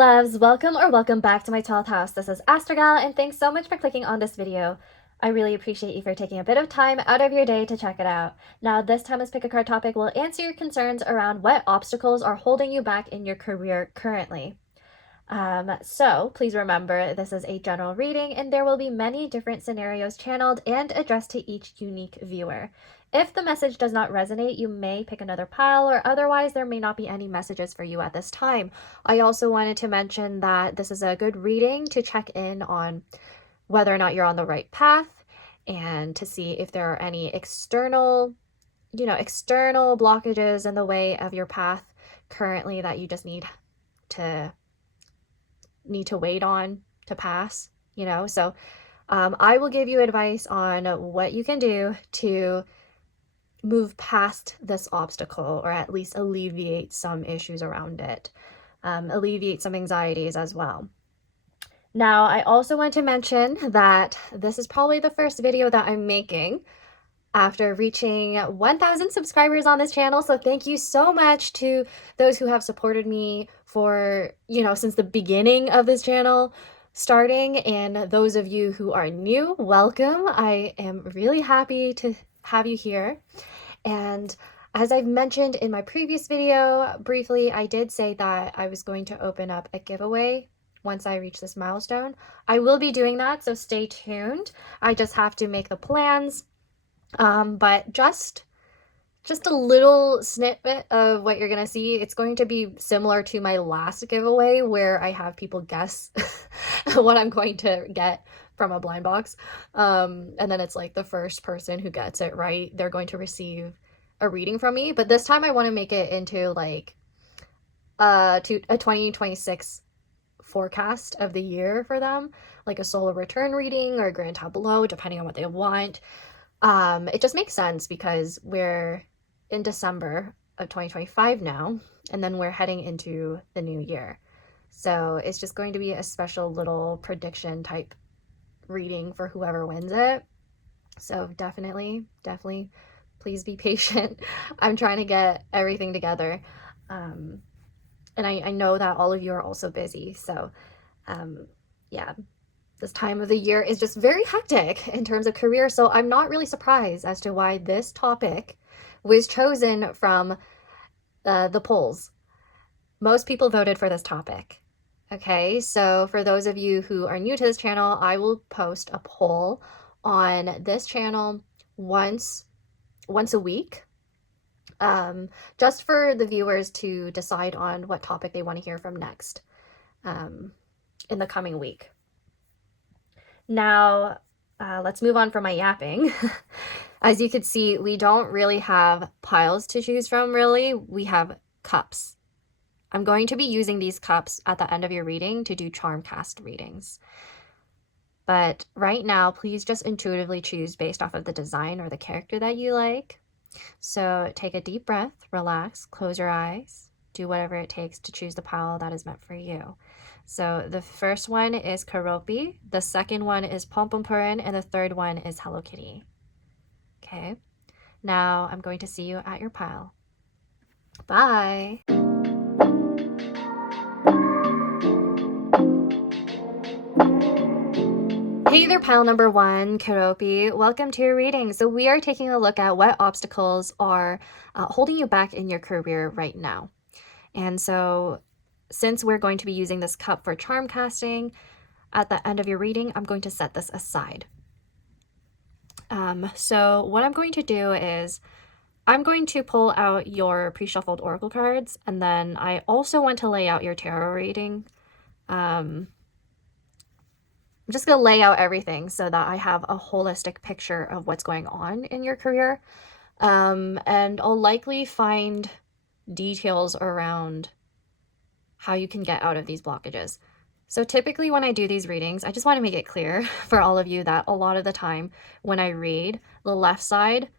loves, welcome back to my 12th house. This is ASTROG L, and thanks so much for clicking on this video. I really appreciate you for taking a bit of time out of your day to check it out. Now, this timeless Pickacard topic will answer your concerns around what obstacles are holding you back in your career currently. So please remember, this is a general reading and there will be many different scenarios channeled and addressed to each unique viewer. If the message does not resonate, you may pick another pile, or otherwise there may not be any messages for you at this time. I also wanted to mention that this is a good reading to check in on whether or not you're on the right path and to see if there are any external blockages in the way of your path currently that you just need to wait on to pass, So I will give you advice on what you can do to move past this obstacle, or at least alleviate some issues around it, alleviate some anxieties as well. Now, I also want to mention that this is probably the first video that I'm making after reaching 1,000 subscribers on this channel. So thank you so much to those who have supported me for, since the beginning of this channel starting, and those of you who are new, welcome. I am really happy to have you here. And as I've mentioned in my previous video, briefly, I did say that I was going to open up a giveaway once I reach this milestone. I will be doing that, so stay tuned. I just have to make the plans. But just a little snippet of what you're gonna see. It's going to be similar to my last giveaway where I have people guess what I'm going to get from a blind box. And then it's like the first person who gets it right, they're going to receive a reading from me. But this time I want to make it into like a 2026 forecast of the year for them, like a solar return reading or a grand tableau, depending on what they want. It just makes sense because we're in December of 2025 now, and then we're heading into the new year. So it's just going to be a special little prediction type reading for whoever wins it. So definitely, please be patient. I'm trying to get everything together. And I know that all of you are also busy. So, yeah. This time of the year is just very hectic in terms of career, so I'm not really surprised as to why this topic was chosen from the polls. Most people voted for this topic. Okay, so for those of you who are new to this channel, I will post a poll on this channel once a week, just for the viewers to decide on what topic they want to hear from next in the coming week. Now, let's move on from my yapping. As you can see, we don't really have piles to choose from, really. We have cups. I'm going to be using these cups at the end of your reading to do charm cast readings. But right now, please just intuitively choose based off of the design or the character that you like. So take a deep breath, relax, close your eyes, do whatever it takes to choose the pile that is meant for you. So the first one is Keroppi, the second one is Pompompurin, and the third one is Hello Kitty. Okay, now I'm going to see you at your pile. Bye! Hey there, pile number one, Keroppi. Welcome to your reading. So we are taking a look at what obstacles are holding you back in your career right now. And so since we're going to be using this cup for charm casting, at the end of your reading, I'm going to set this aside. So what I'm going to do is I'm going to pull out your pre-shuffled oracle cards, and then I also want to lay out your tarot reading. I'm just going to lay out everything so that I have a holistic picture of what's going on in your career. And I'll likely find details around how you can get out of these blockages. So typically when I do these readings, I just want to make it clear for all of you that a lot of the time when I read, the left side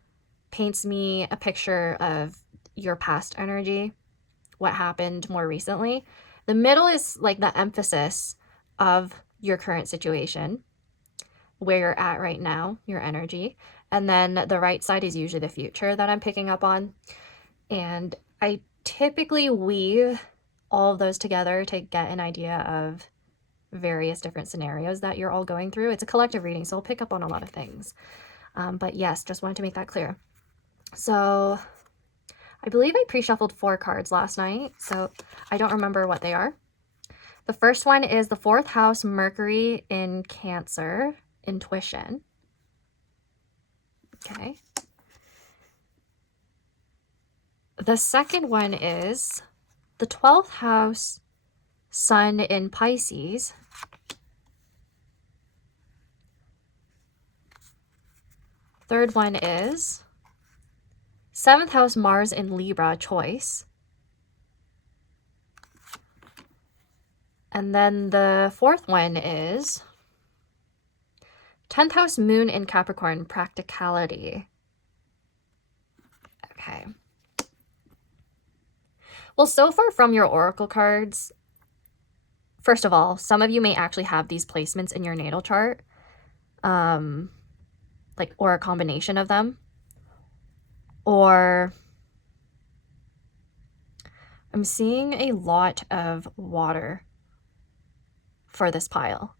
paints me a picture of your past energy, what happened more recently. The middle is like the emphasis of your current situation, where you're at right now, your energy. And then the right side is usually the future that I'm picking up on. And I typically weave all of those together to get an idea of various different scenarios that you're all going through. It's a collective reading, so we'll pick up on a lot of things. But yes, just wanted to make that clear. So I believe I pre-shuffled 4 cards last night, so I don't remember what they are. The first one is the 4th house, Mercury in Cancer, intuition. Okay. The second one is the 12th house, Sun in Pisces. Third one is 7th house, Mars in Libra, choice. And then the 4th one is 10th house, Moon in Capricorn, practicality. Okay. Well, so far from your oracle cards, first of all, some of you may actually have these placements in your natal chart, like, or a combination of them. Or I'm seeing a lot of water for this pile.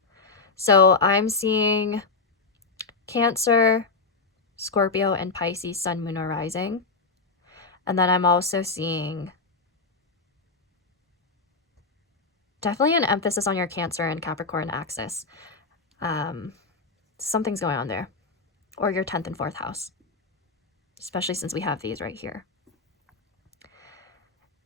So I'm seeing Cancer, Scorpio, and Pisces, Sun, Moon, or Rising. And then I'm also seeing definitely an emphasis on your Cancer and Capricorn axis. Something's going on there. Or your 10th and 4th house, especially since we have these right here.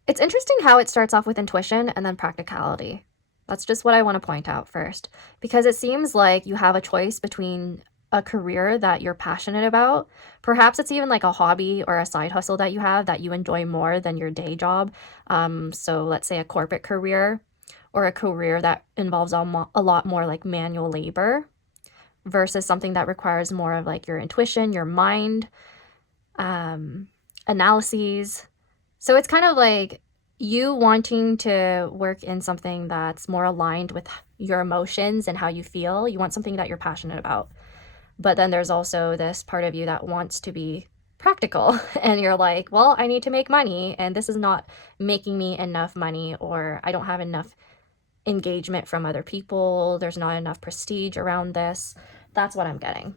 It's interesting how it starts off with intuition and then practicality. That's just what I want to point out first, because it seems like you have a choice between a career that you're passionate about. Perhaps it's even like a hobby or a side hustle that you have that you enjoy more than your day job. So let's say a corporate career or a career that involves a lot more like manual labor versus something that requires more of like your intuition, your mind, analyses. So it's kind of like you wanting to work in something that's more aligned with your emotions and how you feel. You want something that you're passionate about. But then there's also this part of you that wants to be practical. And you're like, well, I need to make money, and this is not making me enough money, or I don't have enough engagement from other people. There's not enough prestige around this. That's what I'm getting.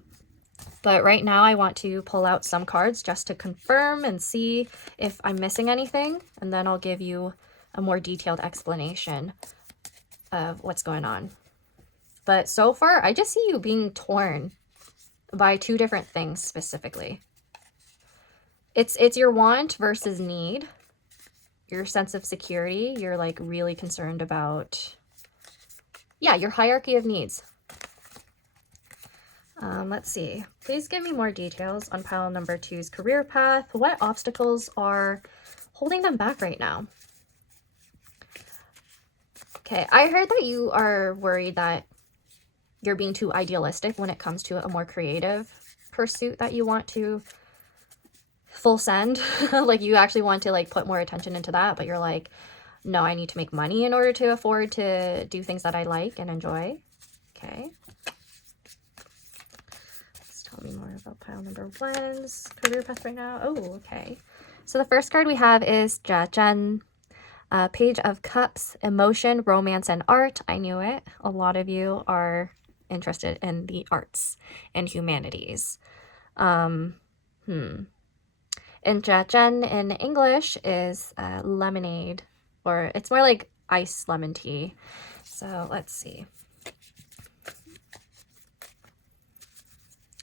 But right now I want to pull out some cards just to confirm and see if I'm missing anything. And then I'll give you a more detailed explanation of what's going on. But so far, I just see you being torn by 2 different things specifically. It's your want versus need. Your sense of security. You're like really concerned about, yeah, your hierarchy of needs. Let's see. Please give me more details on pile number 2's career path. What obstacles are holding them back right now? Okay, I heard that you are worried that you're being too idealistic when it comes to a more creative pursuit that you want to full send. Like you actually want to like put more attention into that, but you're like, no, I need to make money in order to afford to do things that I like and enjoy. Okay. Tell me more about pile number 1's career path right now. Oh, okay. So the first card we have is Jiazhen, Page of Cups, emotion, romance, and art. I knew it. A lot of you are interested in the arts and humanities. And Jiazhen in English is lemonade, or it's more like iced lemon tea. So let's see.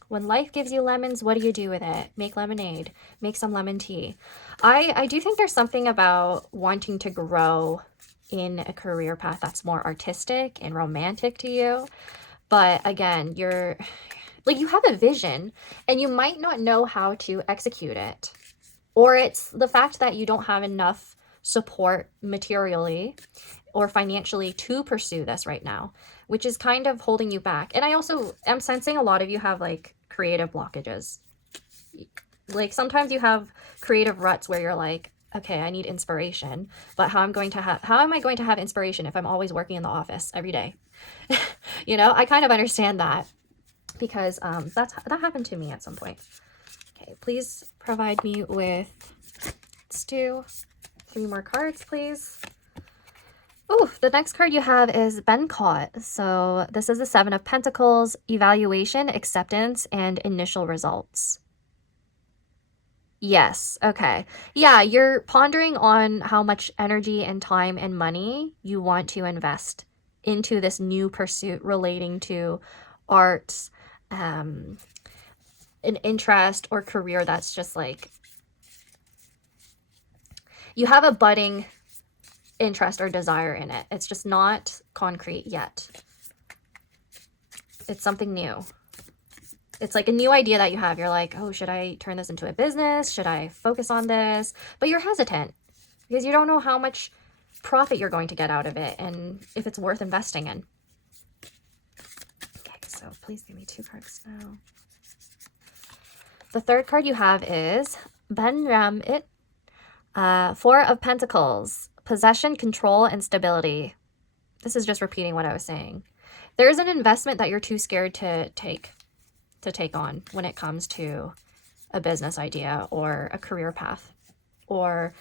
When life gives you lemons, what do you do with it? Make lemonade. Make some lemon tea. I do think there's something about wanting to grow in a career path that's more artistic and romantic to you. But again, you're like, you have a vision and you might not know how to execute it. Or it's the fact that you don't have enough support materially or financially to pursue this right now, which is kind of holding you back. And I also am sensing a lot of you have like creative blockages. Like sometimes you have creative ruts where you're like, okay, I need inspiration, but how am I going to have inspiration if I'm always working in the office every day? You know, I kind of understand that because that happened to me at some point. Okay, please provide me with, let's do 3 more cards, please. Oh, the next card you have is been caught. So this is the Seven of Pentacles, evaluation, acceptance, and initial results. Yes, okay. Yeah, you're pondering on how much energy and time and money you want to invest into this new pursuit relating to arts, um, an interest or career that's just like you have a budding interest or desire in it. It's just not concrete yet. It's something new. It's like a new idea that you have. You're like, oh, should I turn this into a business? Should I focus on this? But you're hesitant because you don't know how much profit you're going to get out of it and if it's worth investing in. Okay, so please give me 2 cards now. The third card you have is Benram It. 4 of Pentacles, possession, control, and stability. This is just repeating what I was saying. There's an investment that you're too scared to take on when it comes to a business idea or a career path. Or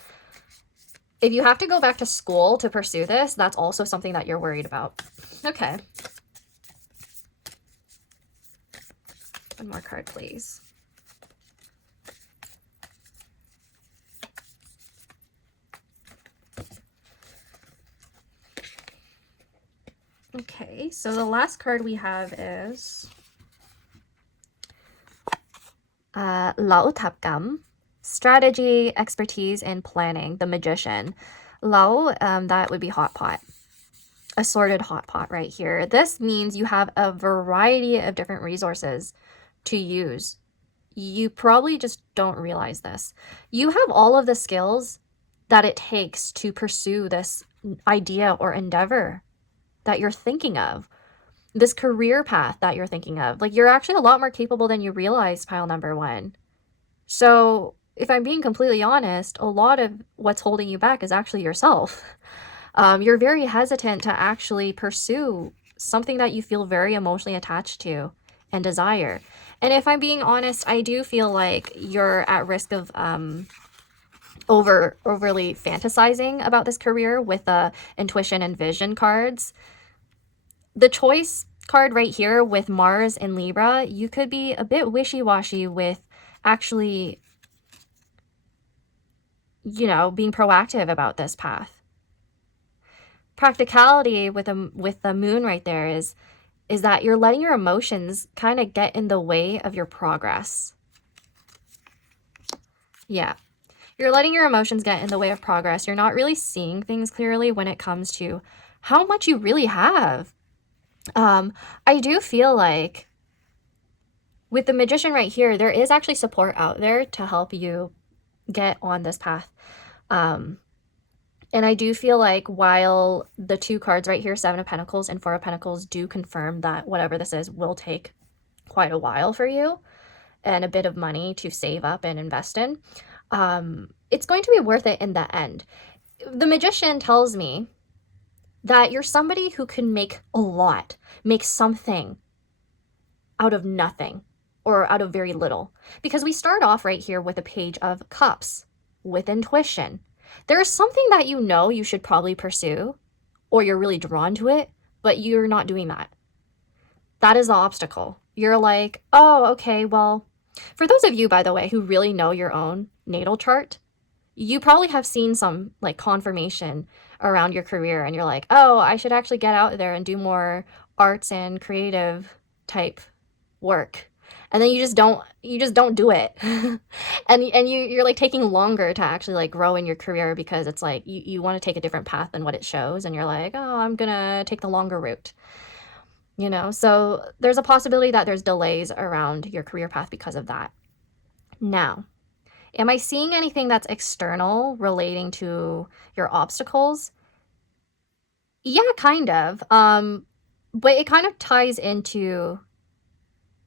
if you have to go back to school to pursue this, that's also something that you're worried about. Okay. One more card, please. Okay, so the last card we have is Lao Tap Gam, strategy, expertise, and planning, the magician. Lao, that would be hot pot. Assorted hot pot right here. This means you have a variety of different resources to use. You probably just don't realize this. You have all of the skills that it takes to pursue this idea or endeavor that you're thinking of, this career path that you're thinking of. Like, you're actually a lot more capable than you realize, pile number 1. So if I'm being completely honest, a lot of what's holding you back is actually yourself. You're very hesitant to actually pursue something that you feel very emotionally attached to and desire. And if I'm being honest, I do feel like you're at risk of overly fantasizing about this career with the intuition and vision cards. The choice card right here with Mars and Libra, you could be a bit wishy-washy with actually, you know, being proactive about this path. Practicality with the moon right there is that you're letting your emotions kind of get in the way of your progress. Yeah. You're letting your emotions get in the way of progress. You're not really seeing things clearly when it comes to how much you really have. I do feel like with the magician right here, there is actually support out there to help you get on this path. And I do feel like while the 2 cards right here, 7 of Pentacles and 4 of Pentacles, do confirm that whatever this is will take quite a while for you and a bit of money to save up and invest in, it's going to be worth it in the end. The magician tells me that you're somebody who can make a lot, make something out of nothing or out of very little. Because we start off right here with a Page of Cups with intuition. There is something that you know you should probably pursue, or you're really drawn to it, but you're not doing that. That is the obstacle. You're like, oh, okay, well, for those of you, by the way, who really know your own natal chart, you probably have seen some like confirmation around your career and you're like, oh, I should actually get out there and do more arts and creative type work. And then you just don't do it. and you're like taking longer to actually like grow in your career because it's like you want to take a different path than what it shows and you're like, oh, I'm gonna take the longer route. You know, so there's a possibility that there's delays around your career path because of that. Now, am I seeing anything that's external relating to your obstacles? Yeah, kind of. But it kind of ties into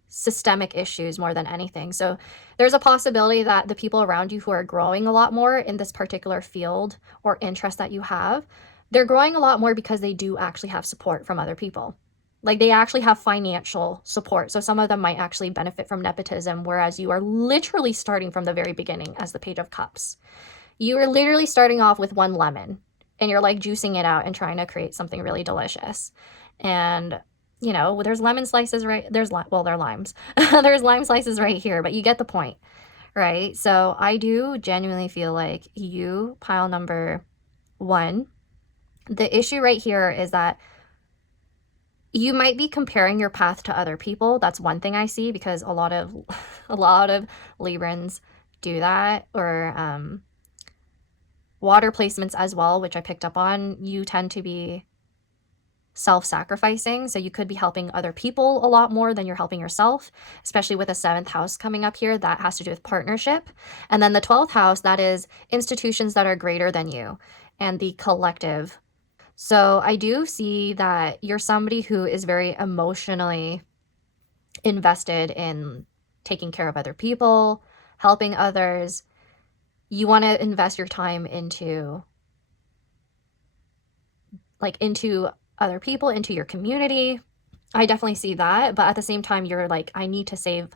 systemic issues more than anything. So there's a possibility that the people around you who are growing a lot more in this particular field or interest that you have, they're growing a lot more because they do actually have support from other people. Like they actually have financial support. So some of them might actually benefit from nepotism, whereas you are literally starting from the very beginning as the Page of Cups. You are literally starting off with 1 lemon. and you're like juicing it out and trying to create something really delicious. And you know, there's lemon slices right there's well, they're limes. There's lime slices right here, but you get the point, right? So I do genuinely feel like you, pile number 1, the issue right here is that you might be comparing your path to other people. That's one thing I see, because a lot of a lot of Librans do that, or water placements as well, which I picked up on. You tend to be self-sacrificing, so you could be helping other people a lot more than you're helping yourself, especially with a 7th house coming up here. That has to do with partnership. And then the 12th house, that is institutions that are greater than you and the collective. So I do see that you're somebody who is very emotionally invested in taking care of other people, helping others. You want to invest your time into other people, into your community. I definitely see that, but at the same time, you're like, I need to save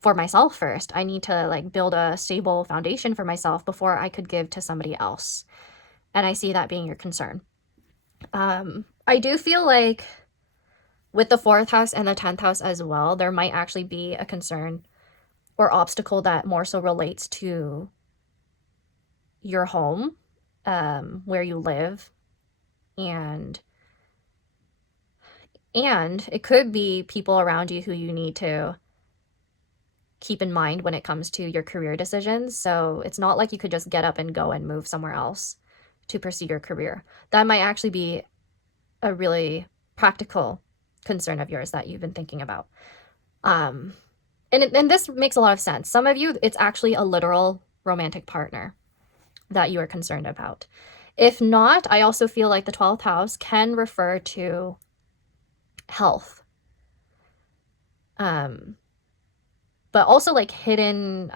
for myself first. I need to like build a stable foundation for myself before I could give to somebody else. And I see that being your concern. I do feel like with the 4th house and the 10th house as well, there might actually be a concern or obstacle that more so relates to your home, where you live, and it could be people around you who you need to keep in mind when it comes to your career decisions. So it's not like you could just get up and go and move somewhere else to pursue your career. That might actually be a really practical concern of yours that you've been thinking about. And this makes a lot of sense. Some of you, it's actually a literal romantic partner that you are concerned about. If not, I also feel like the 12th house can refer to health. But also like hidden,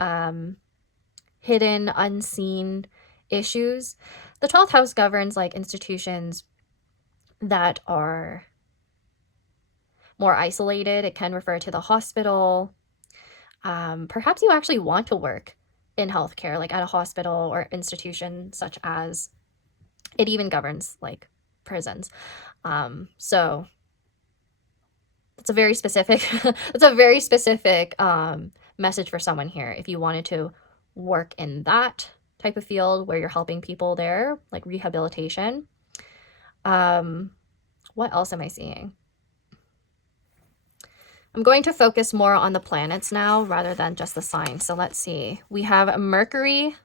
unseen issues. The 12th house governs like institutions that are more isolated. It can refer to the hospital. Perhaps you actually want to work in healthcare, like at a hospital or institution, such as it even governs like prisons. So it's a very specific, it's a very specific message for someone here. If you wanted to work in that type of field where you're helping people there, like rehabilitation. What else am I seeing? I'm going to focus more on the planets now rather than just the signs. So let's see. We have Mercury,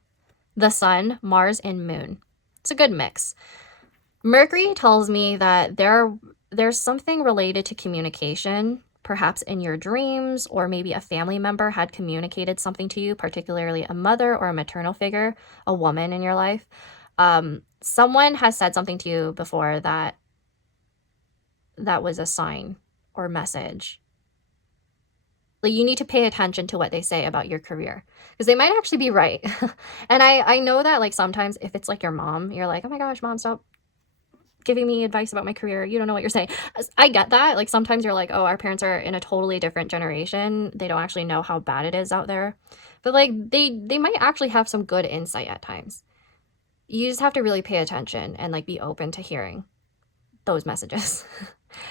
the Sun, Mars, and Moon. It's a good mix. Mercury tells me that there's something related to communication, perhaps in your dreams, or maybe a family member had communicated something to you, particularly a mother or a maternal figure, a woman in your life. Someone has said something to you before that was a sign or message. Like, you need to pay attention to what they say about your career, because they might actually be right. And I know that like sometimes if it's like your mom, you're like, oh my gosh, mom, stop giving me advice about my career. You don't know what you're saying. I get that. Like sometimes you're like, oh, our parents are in a totally different generation. They don't actually know how bad it is out there. But like they might actually have some good insight at times. You just have to really pay attention and like be open to hearing those messages.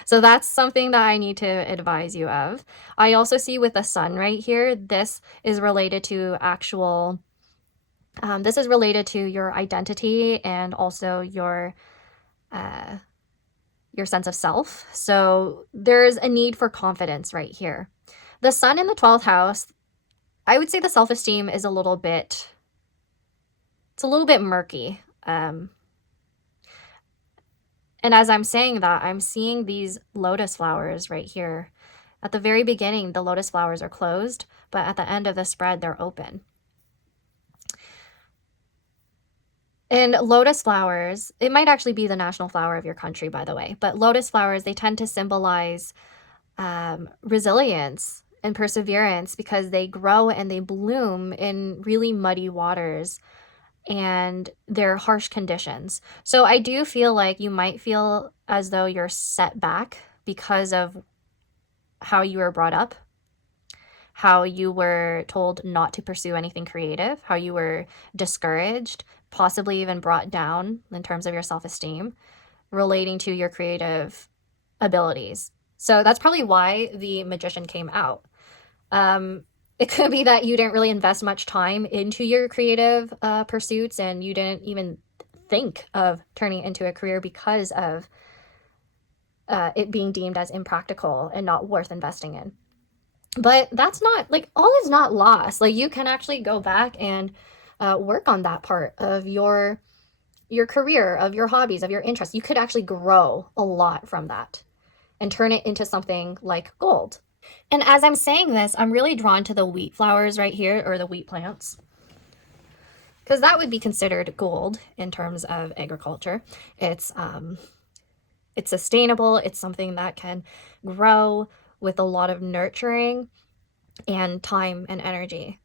So that's something that I need to advise you of. I also see with the sun right here, this is related to this is related to your identity and also your sense of self. So there's a need for confidence right here. The sun in the 12th house, I would say the self-esteem is a little bit murky. And as I'm saying that, I'm seeing these lotus flowers right here. At the very beginning, the lotus flowers are closed, but at the end of the spread, they're open. And lotus flowers, it might actually be the national flower of your country, by the way, but lotus flowers, they tend to symbolize resilience and perseverance because they grow and they bloom in really muddy waters and they're harsh conditions. So I do feel like you might feel as though you're set back because of how you were brought up, how you were told not to pursue anything creative, how you were discouraged, possibly even brought down in terms of your self-esteem relating to your creative abilities. So that's probably why the Magician came out. It could be that you didn't really invest much time into your creative pursuits, and you didn't even think of turning it into a career because of it being deemed as impractical and not worth investing in. But that's not, like, all is not lost. Like, you can actually go back and work on that part of your career, of your hobbies, of your interests. You could actually grow a lot from that and turn it into something like gold. And as I'm saying this, I'm really drawn to the wheat flowers right here, or the wheat plants, because that would be considered gold in terms of agriculture. It's sustainable. It's something that can grow with a lot of nurturing and time and energy.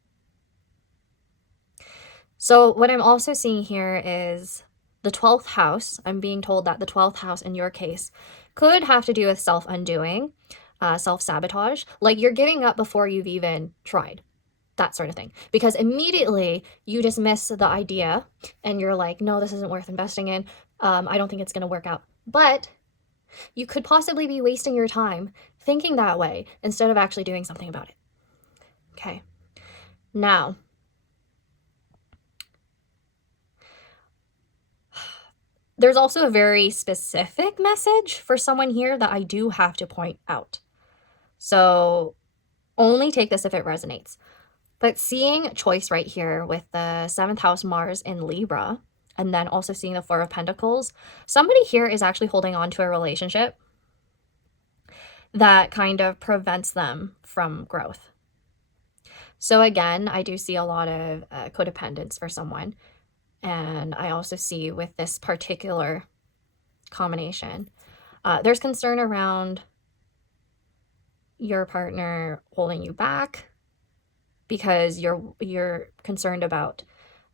So what I'm also seeing here is the 12th house. I'm being told that the 12th house in your case could have to do with self-undoing, self-sabotage, like you're giving up before you've even tried, that sort of thing. Because immediately you dismiss the idea and you're like, no, this isn't worth investing in. I don't think it's going to work out. But you could possibly be wasting your time thinking that way instead of actually doing something about it. Okay. Now, there's also a very specific message for someone here that I do have to point out. So only take this if it resonates. But seeing choice right here with the 7th house Mars in Libra, and then also seeing the 4 of Pentacles, somebody here is actually holding on to a relationship that kind of prevents them from growth. So again, I do see a lot of codependence for someone. And I also see with this particular combination, there's concern around your partner holding you back because you're concerned about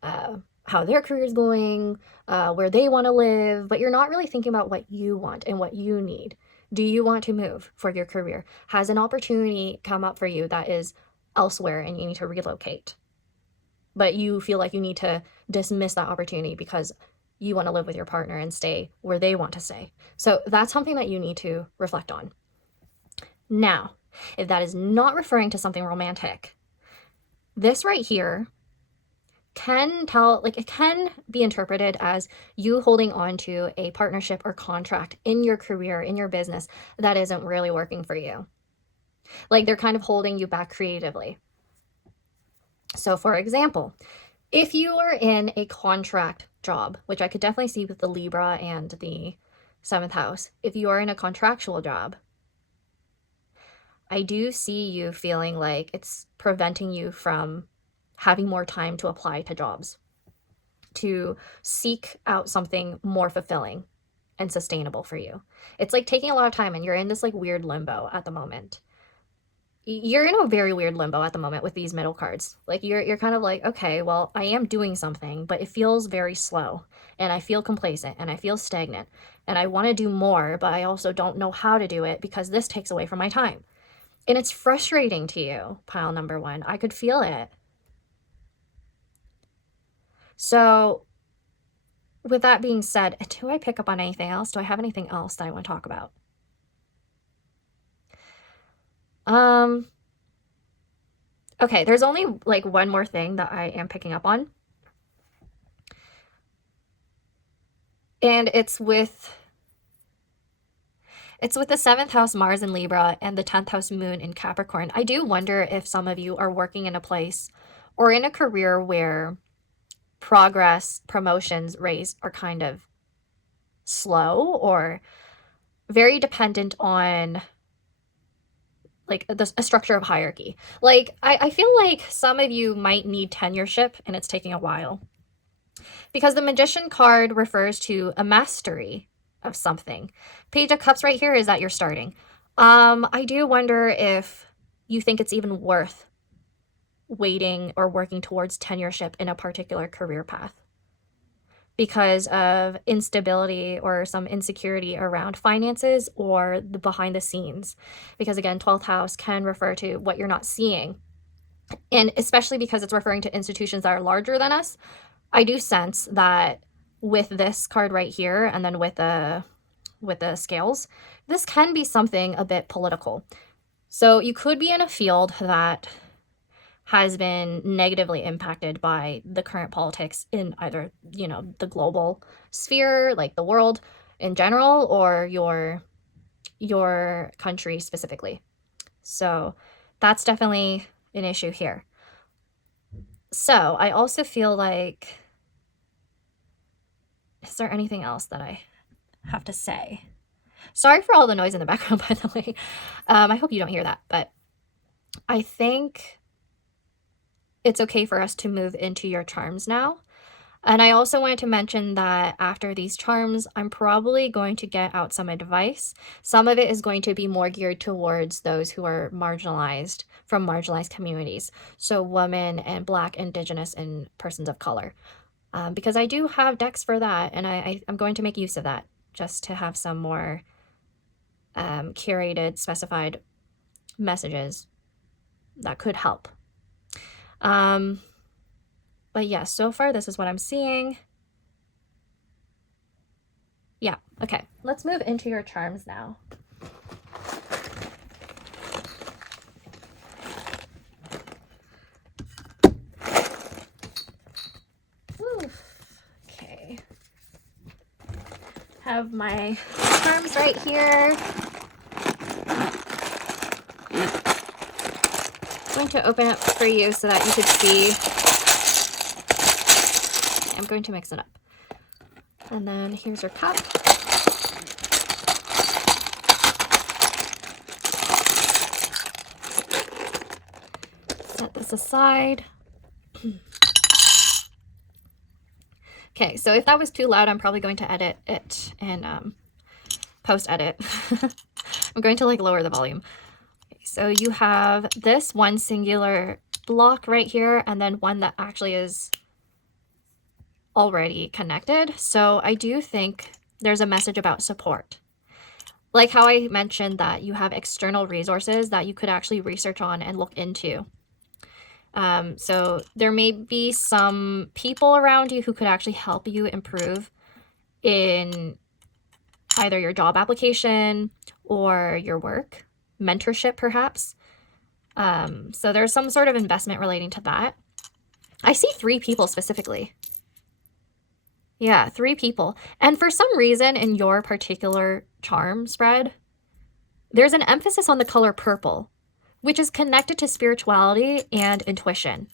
how their career is going, where they want to live, but you're not really thinking about what you want and what you need. Do you want to move for your career? Has an opportunity come up for you that is elsewhere and you need to relocate? But you feel like you need to dismiss that opportunity because you want to live with your partner and stay where they want to stay. So that's something that you need to reflect on. Now, if that is not referring to something romantic, this right here can it can be interpreted as you holding on to a partnership or contract in your career, in your business, that isn't really working for you. Like they're kind of holding you back creatively. So for example, if you are in a contract job, which I could definitely see with the Libra and the 7th house, if you are in a contractual job, I do see you feeling like it's preventing you from having more time to apply to jobs, to seek out something more fulfilling and sustainable for you. It's like taking a lot of time and you're in this like weird limbo at the moment. You're in a very weird limbo at the moment with these middle cards. Like you're kind of like, okay, well, I am doing something, but it feels very slow and I feel complacent and I feel stagnant and I want to do more, but I also don't know how to do it because this takes away from my time. And it's frustrating to you, pile number 1. I could feel it. So with that being said, do I pick up on anything else? Do I have anything else that I want to talk about? Okay, there's only like one more thing that I am picking up on. And it's with the 7th house Mars in Libra and the 10th house Moon in Capricorn. I do wonder if some of you are working in a place or in a career where progress, promotions, raise are kind of slow or very dependent on like a structure of hierarchy. Like I feel like some of you might need tenureship and it's taking a while. Because the Magician card refers to a mastery of something. Page of Cups right here is that you're starting. I do wonder if you think it's even worth waiting or working towards tenureship in a particular career path because of instability or some insecurity around finances or the behind the scenes. Because again, 12th house can refer to what you're not seeing And especially because it's referring to institutions that are larger than us, I do sense that with this card right here and then with the scales, this can be something a bit political. So you could be in a field that has been negatively impacted by the current politics in either, you know, the global sphere, like the world in general, or your country specifically. So that's definitely an issue here. So I also feel like, is there anything else that I have to say? Sorry for all the noise in the background, by the way. I hope you don't hear that, but I think it's okay for us to move into your charms now. And I also wanted to mention that after these charms, I'm probably going to get out some advice. Some of it is going to be more geared towards those who are marginalized from marginalized communities. So women and Black, Indigenous, and persons of color. Because I do have decks for that, and I'm going to make use of that just to have some more curated, specified messages that could help. But yeah, so far this is what I'm seeing. Yeah, okay. Let's move into your charms now. Okay. Have my charms right here. I'm going to open it for you so that you could see. I'm going to mix it up. And then here's your cup. Set this aside. Okay, so if that was too loud, I'm probably going to edit it and post-edit. I'm going to like lower the volume. Okay, so you have this one singular block right here, and then one that actually is already connected. So I do think there's a message about support. Like how I mentioned that you have external resources that you could actually research on and look into. So there may be some people around you who could actually help you improve in either your job application or your work, mentorship perhaps. So there's some sort of investment relating to that. I see 3 people specifically. Yeah, 3 people. And for some reason in your particular charm spread, there's an emphasis on the color purple, which is connected to spirituality and intuition.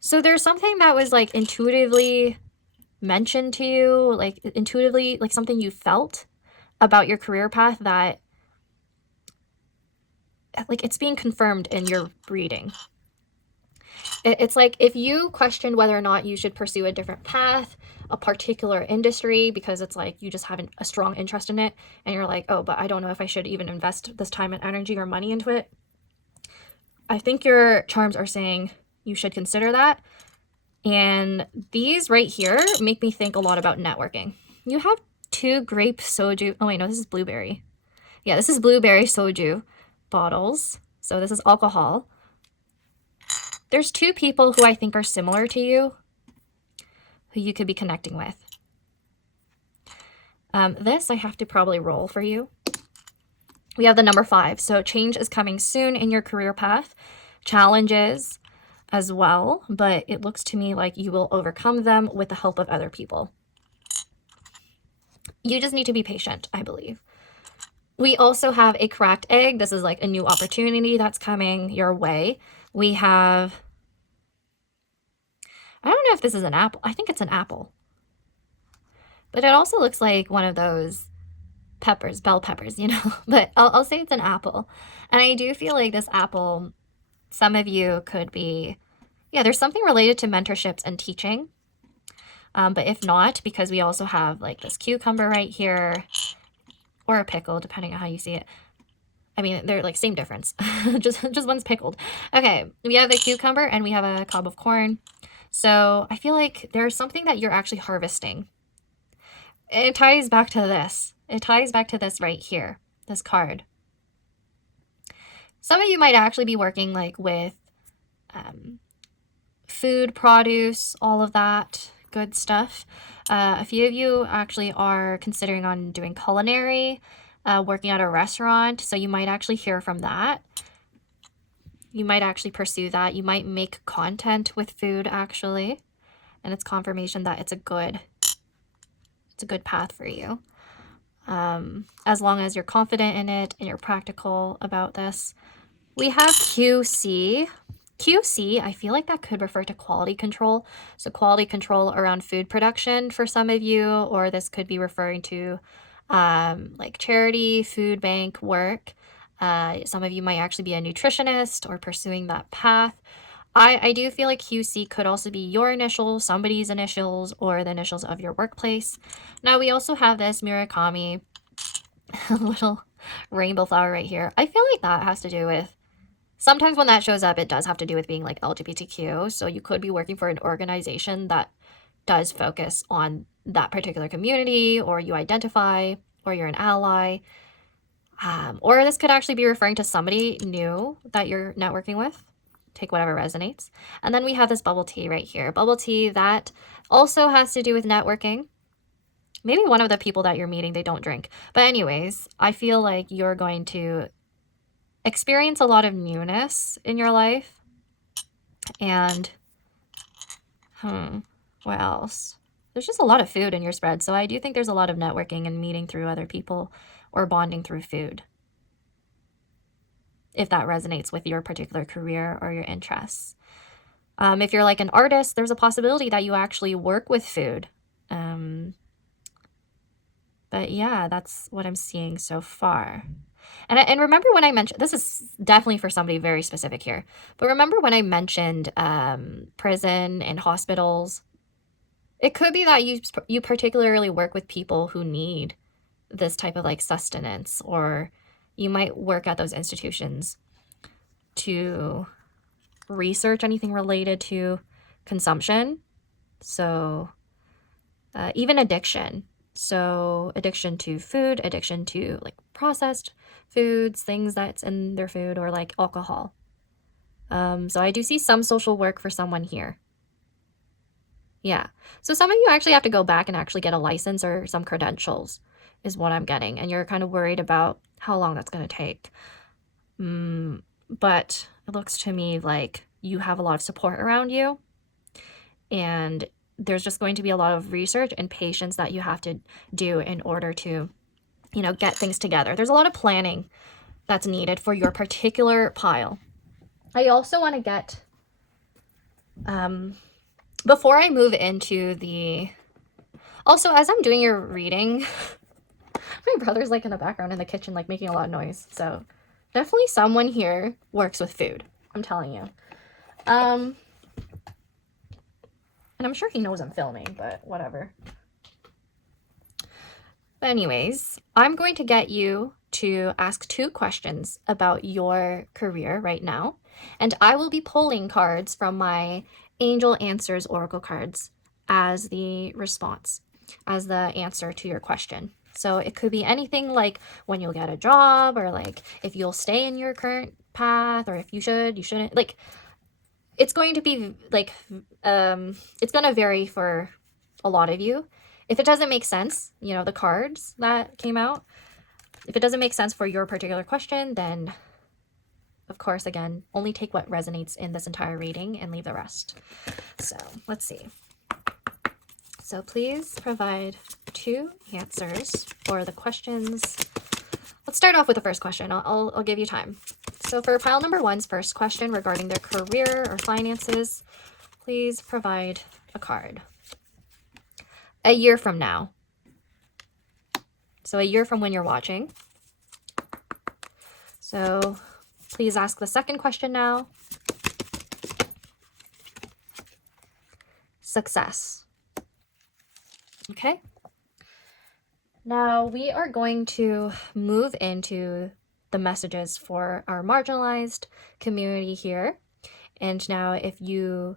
So there's something that was like intuitively mentioned to you, like intuitively, like something you felt about your career path that like it's being confirmed in your reading. It's like if you questioned whether or not you should pursue a different path, a particular industry, because it's like you just have a strong interest in it, and you're like, oh, but I don't know if I should even invest this time and energy or money into it. I think your charms are saying you should consider that. And these right here make me think a lot about networking. You have 2 grape soju. Oh, wait, no, this is blueberry. Yeah, this is blueberry soju bottles. So this is alcohol. There's 2 people who I think are similar to you, who you could be connecting with. This I have to probably roll for you. We have the number 5. So change is coming soon in your career path. Challenges as well, but it looks to me like you will overcome them with the help of other people. You just need to be patient, I believe. We also have a cracked egg. This is like a new opportunity that's coming your way. We have, I don't know if this is an apple. I think it's an apple. But it also looks like one of those peppers, bell peppers, you know, but I'll say it's an apple. And I do feel like this apple, some of you could be, yeah, there's something related to mentorships and teaching. But if not, because we also have like this cucumber right here, or a pickle, depending on how you see it. I mean, they're like same difference. just one's pickled. Okay, we have a cucumber and we have a cob of corn. So I feel like there's something that you're actually harvesting. It ties back to this. It ties back to this right here, this card. Some of you might actually be working like with food, produce, all of that good stuff. A few of you actually are considering on doing culinary, working at a restaurant, so you might actually hear from that. You might actually pursue that. You might make content with food, actually, and it's confirmation that it's a good path for you. As long as you're confident in it and you're practical about this. We have QC. QC, I feel like that could refer to quality control. So quality control around food production for some of you, or this could be referring to like charity, food bank work. Some of you might actually be a nutritionist or pursuing that path. I do feel like QC could also be your initials, somebody's initials, or the initials of your workplace. Now we also have this Murakami little rainbow flower right here. I feel like that has to do with, sometimes when that shows up, it does have to do with being like LGBTQ. So you could be working for an organization that does focus on that particular community, or you identify, or you're an ally. Or this could actually be referring to somebody new that you're networking with. Take whatever resonates. And then we have this bubble tea right here. Bubble tea, that also has to do with networking. Maybe one of the people that you're meeting, they don't drink. But anyways, I feel like you're going to experience a lot of newness in your life. And, what else? There's just a lot of food in your spread. So I do think there's a lot of networking and meeting through other people or bonding through food, if that resonates with your particular career or your interests. If you're like an artist, there's a possibility that you actually work with food. But yeah, that's what I'm seeing so far. And remember when I mentioned, this is definitely for somebody very specific here, but remember when I mentioned prison and hospitals, it could be that you particularly work with people who need this type of like sustenance, or you might work at those institutions to research anything related to consumption. So even addiction. So addiction to food, addiction to like processed foods, things that's in their food, or like alcohol. So I do see some social work for someone here. Yeah. So some of you actually have to go back and actually get a license or some credentials is what I'm getting. And you're kind of worried about how long that's going to take. But it looks to me like you have a lot of support around you. And there's just going to be a lot of research and patience that you have to do in order to, get things together. There's a lot of planning that's needed for your particular pile. I also want to get, before I move into also as I'm doing your reading, my brother's like in the background in the kitchen, like making a lot of noise. So definitely someone here works with food. I'm telling you. And I'm sure he knows I'm filming, but whatever. But anyways, I'm going to get you to ask 2 questions about your career right now. And I will be pulling cards from my Angel Answers Oracle cards as the response, as the answer to your question. So it could be anything like when you'll get a job, or like if you'll stay in your current path, or if you shouldn't. Like, it's going to be like, it's going to vary for a lot of you. If it doesn't make sense, the cards that came out, if it doesn't make sense for your particular question, then of course, again, only take what resonates in this entire reading and leave the rest. So let's see. So please provide 2 answers for the questions. Let's start off with the first question. I'll give you time. So for pile number 1's first question regarding their career or finances, please provide a card. A year from now. So a year from when you're watching. So please ask the second question now. Success. Okay. Now we are going to move into the messages for our marginalized community here. And now if you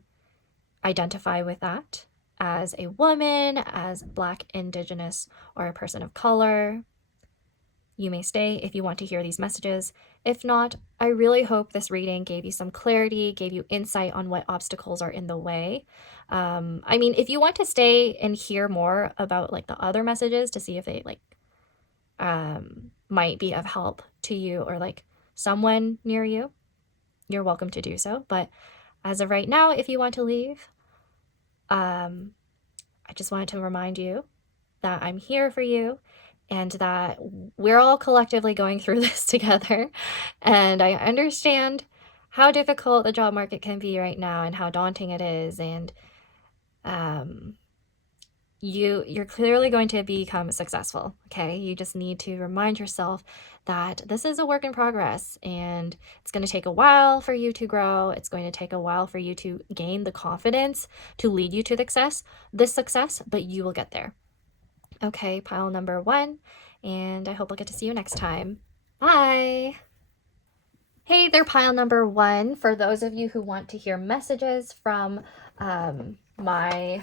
identify with that as a woman, as Black, Indigenous, or a person of color, you may stay if you want to hear these messages. If not, I really hope this reading gave you some clarity, gave you insight on what obstacles are in the way. I mean, if you want to stay and hear more about like the other messages to see if they like might be of help to you or like someone near you, you're welcome to do so. But as of right now, if you want to leave, I just wanted to remind you that I'm here for you and that we're all collectively going through this together. And I understand how difficult the job market can be right now and how daunting it is. And you're clearly going to become successful, okay? You just need to remind yourself that this is a work in progress and it's going to take a while for you to grow. It's going to take a while for you to gain the confidence to lead you to this success, but you will get there. Okay, pile number 1, and I hope I'll get to see you next time. Bye! Hey there, pile number 1. For those of you who want to hear messages from my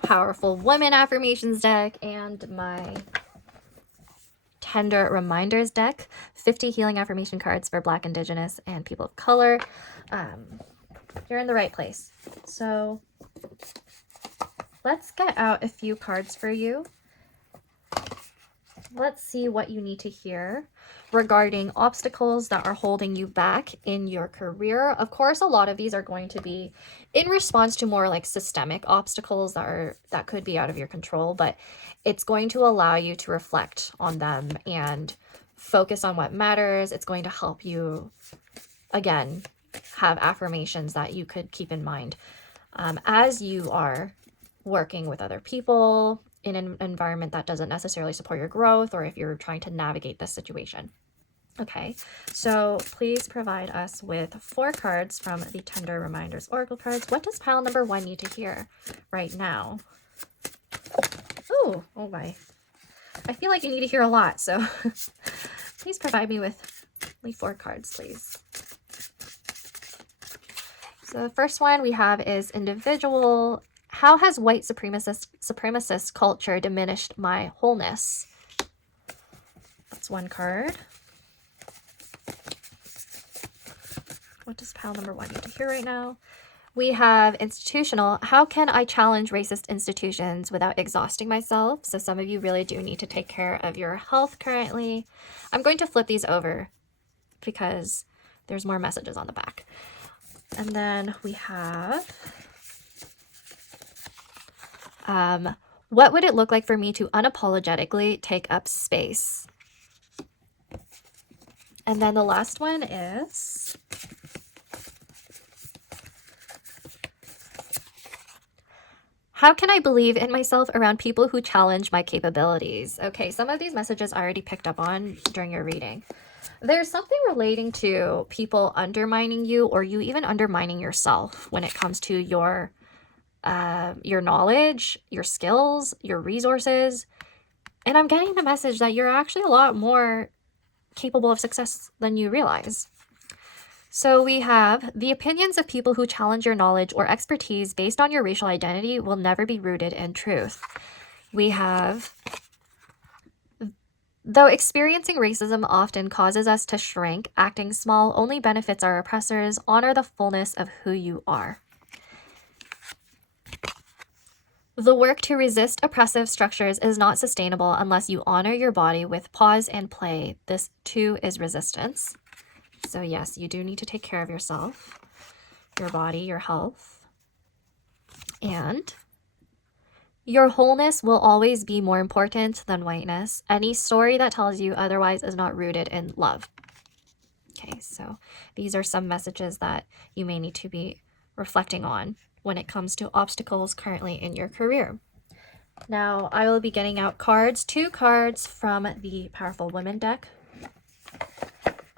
Powerful Woman Affirmations deck and my Tender Reminders deck, 50 healing affirmation cards for Black, Indigenous, and people of color, you're in the right place. So let's get out a few cards for you. Let's see what you need to hear regarding obstacles that are holding you back in your career. Of course, a lot of these are going to be in response to more like systemic obstacles that could be out of your control, but it's going to allow you to reflect on them and focus on what matters. It's going to help you, again, have affirmations that you could keep in mind as you are working with other people in an environment that doesn't necessarily support your growth, or if you're trying to navigate this situation. Okay, so please provide us with 4 cards from the Tender Reminders Oracle cards. What does pile number 1 need to hear right now? Oh my. I feel like you need to hear a lot, so please provide me with only 4 cards, please. So the first one we have is individual. How has white supremacist culture diminished my wholeness? That's 1 card. What does pile number 1 need to hear right now? We have institutional. How can I challenge racist institutions without exhausting myself? So some of you really do need to take care of your health currently. I'm going to flip these over because there's more messages on the back. And then we have, what would it look like for me to unapologetically take up space? And then the last one is, how can I believe in myself around people who challenge my capabilities? Okay, some of these messages I already picked up on during your reading. There's something relating to people undermining you, or you even undermining yourself when it comes to your knowledge, your skills, your resources. And I'm getting the message that you're actually a lot more capable of success than you realize. So we have, the opinions of people who challenge your knowledge or expertise based on your racial identity will never be rooted in truth. We have, though experiencing racism often causes us to shrink, acting small only benefits our oppressors. Honor the fullness of who you are. The work to resist oppressive structures is not sustainable unless you honor your body with pause and play. This too is resistance. So yes, you do need to take care of yourself, your body, your health. And your wholeness will always be more important than whiteness. Any story that tells you otherwise is not rooted in love. Okay, so these are some messages that you may need to be reflecting on when it comes to obstacles currently in your career. Now, I will be getting out cards, 2 cards from the Powerful Women deck.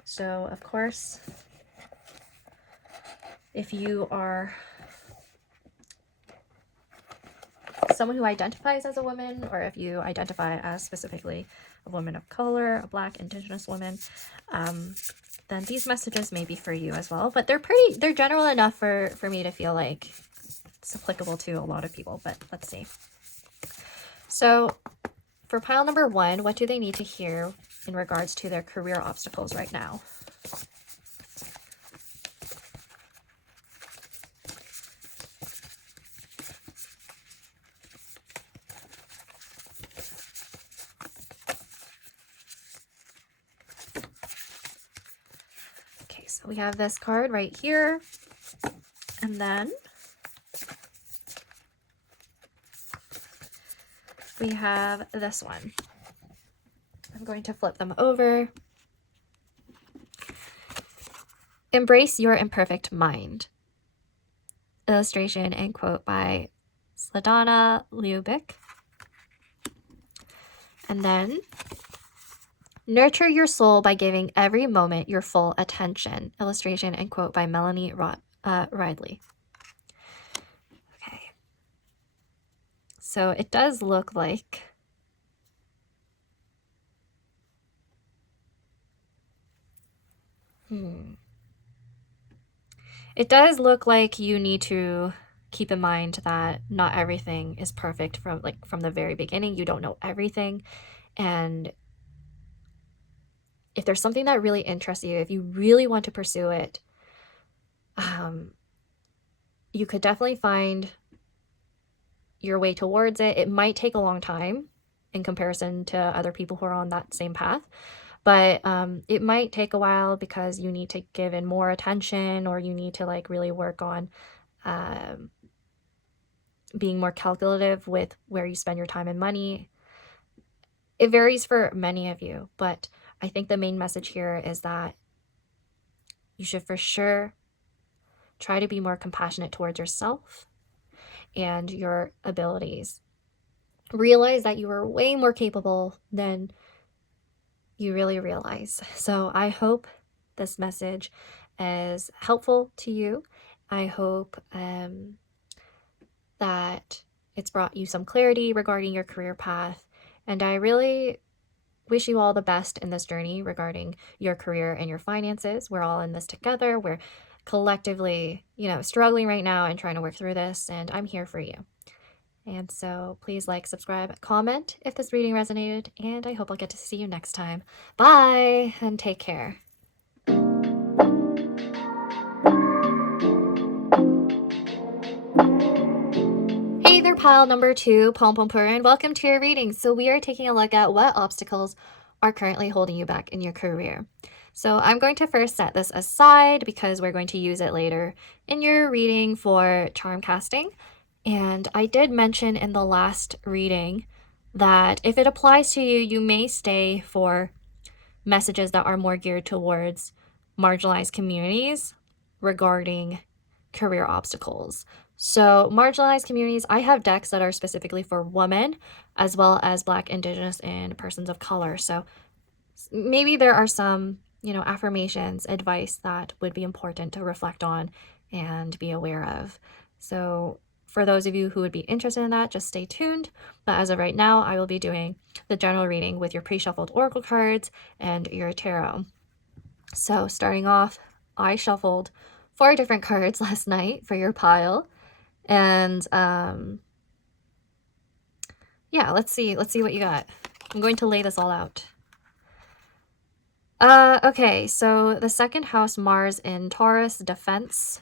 So, of course, if you are someone who identifies as a woman, or if you identify as specifically a woman of color, a Black, Indigenous woman, then these messages may be for you as well. But they're general enough for me to feel like it's applicable to a lot of people, but let's see. So for pile number 1, what do they need to hear in regards to their career obstacles right now. Okay, so we have this card right here, and then we have this one. I'm going to flip them over. Embrace your imperfect mind. Illustration and quote by Sladana Ljubik. And then, nurture your soul by giving every moment your full attention. Illustration and quote by Melanie Ridley. Okay. So it does look like it does look like you need to keep in mind that not everything is perfect from the very beginning. You don't know everything. And if there's something that really interests you, if you really want to pursue it, you could definitely find your way towards it. It might take a long time in comparison to other people who are on that same path, but it might take a while because you need to give in more attention, or you need to like really work on being more calculative with where you spend your time and money. It varies for many of you, but I think the main message here is that you should for sure try to be more compassionate towards yourself and your abilities. Realize that you are way more capable than you really realize. So I hope this message is helpful to you. I hope that it's brought you some clarity regarding your career path. And I really wish you all the best in this journey regarding your career and your finances. We're all in this together. We're collectively, struggling right now and trying to work through this, and I'm here for you. And so please like, subscribe, comment if this reading resonated, and I hope I'll get to see you next time. Bye, and take care. Hey there, pile number 2, Pompompurin. Welcome to your reading. So we are taking a look at what obstacles are currently holding you back in your career. So I'm going to first set this aside because we're going to use it later in your reading for charm casting. And I did mention in the last reading that if it applies to you, you may stay for messages that are more geared towards marginalized communities regarding career obstacles. So marginalized communities, I have decks that are specifically for women as well as Black, Indigenous, and persons of color. So maybe there are some, affirmations, advice that would be important to reflect on and be aware of. So for those of you who would be interested in that, just stay tuned. But as of right now, I will be doing the general reading with your pre-shuffled oracle cards and your tarot. So starting off, I shuffled 4 different cards last night for your pile. And yeah, let's see what you got. I'm going to lay this all out. Okay, so the second house, Mars in Taurus, defense.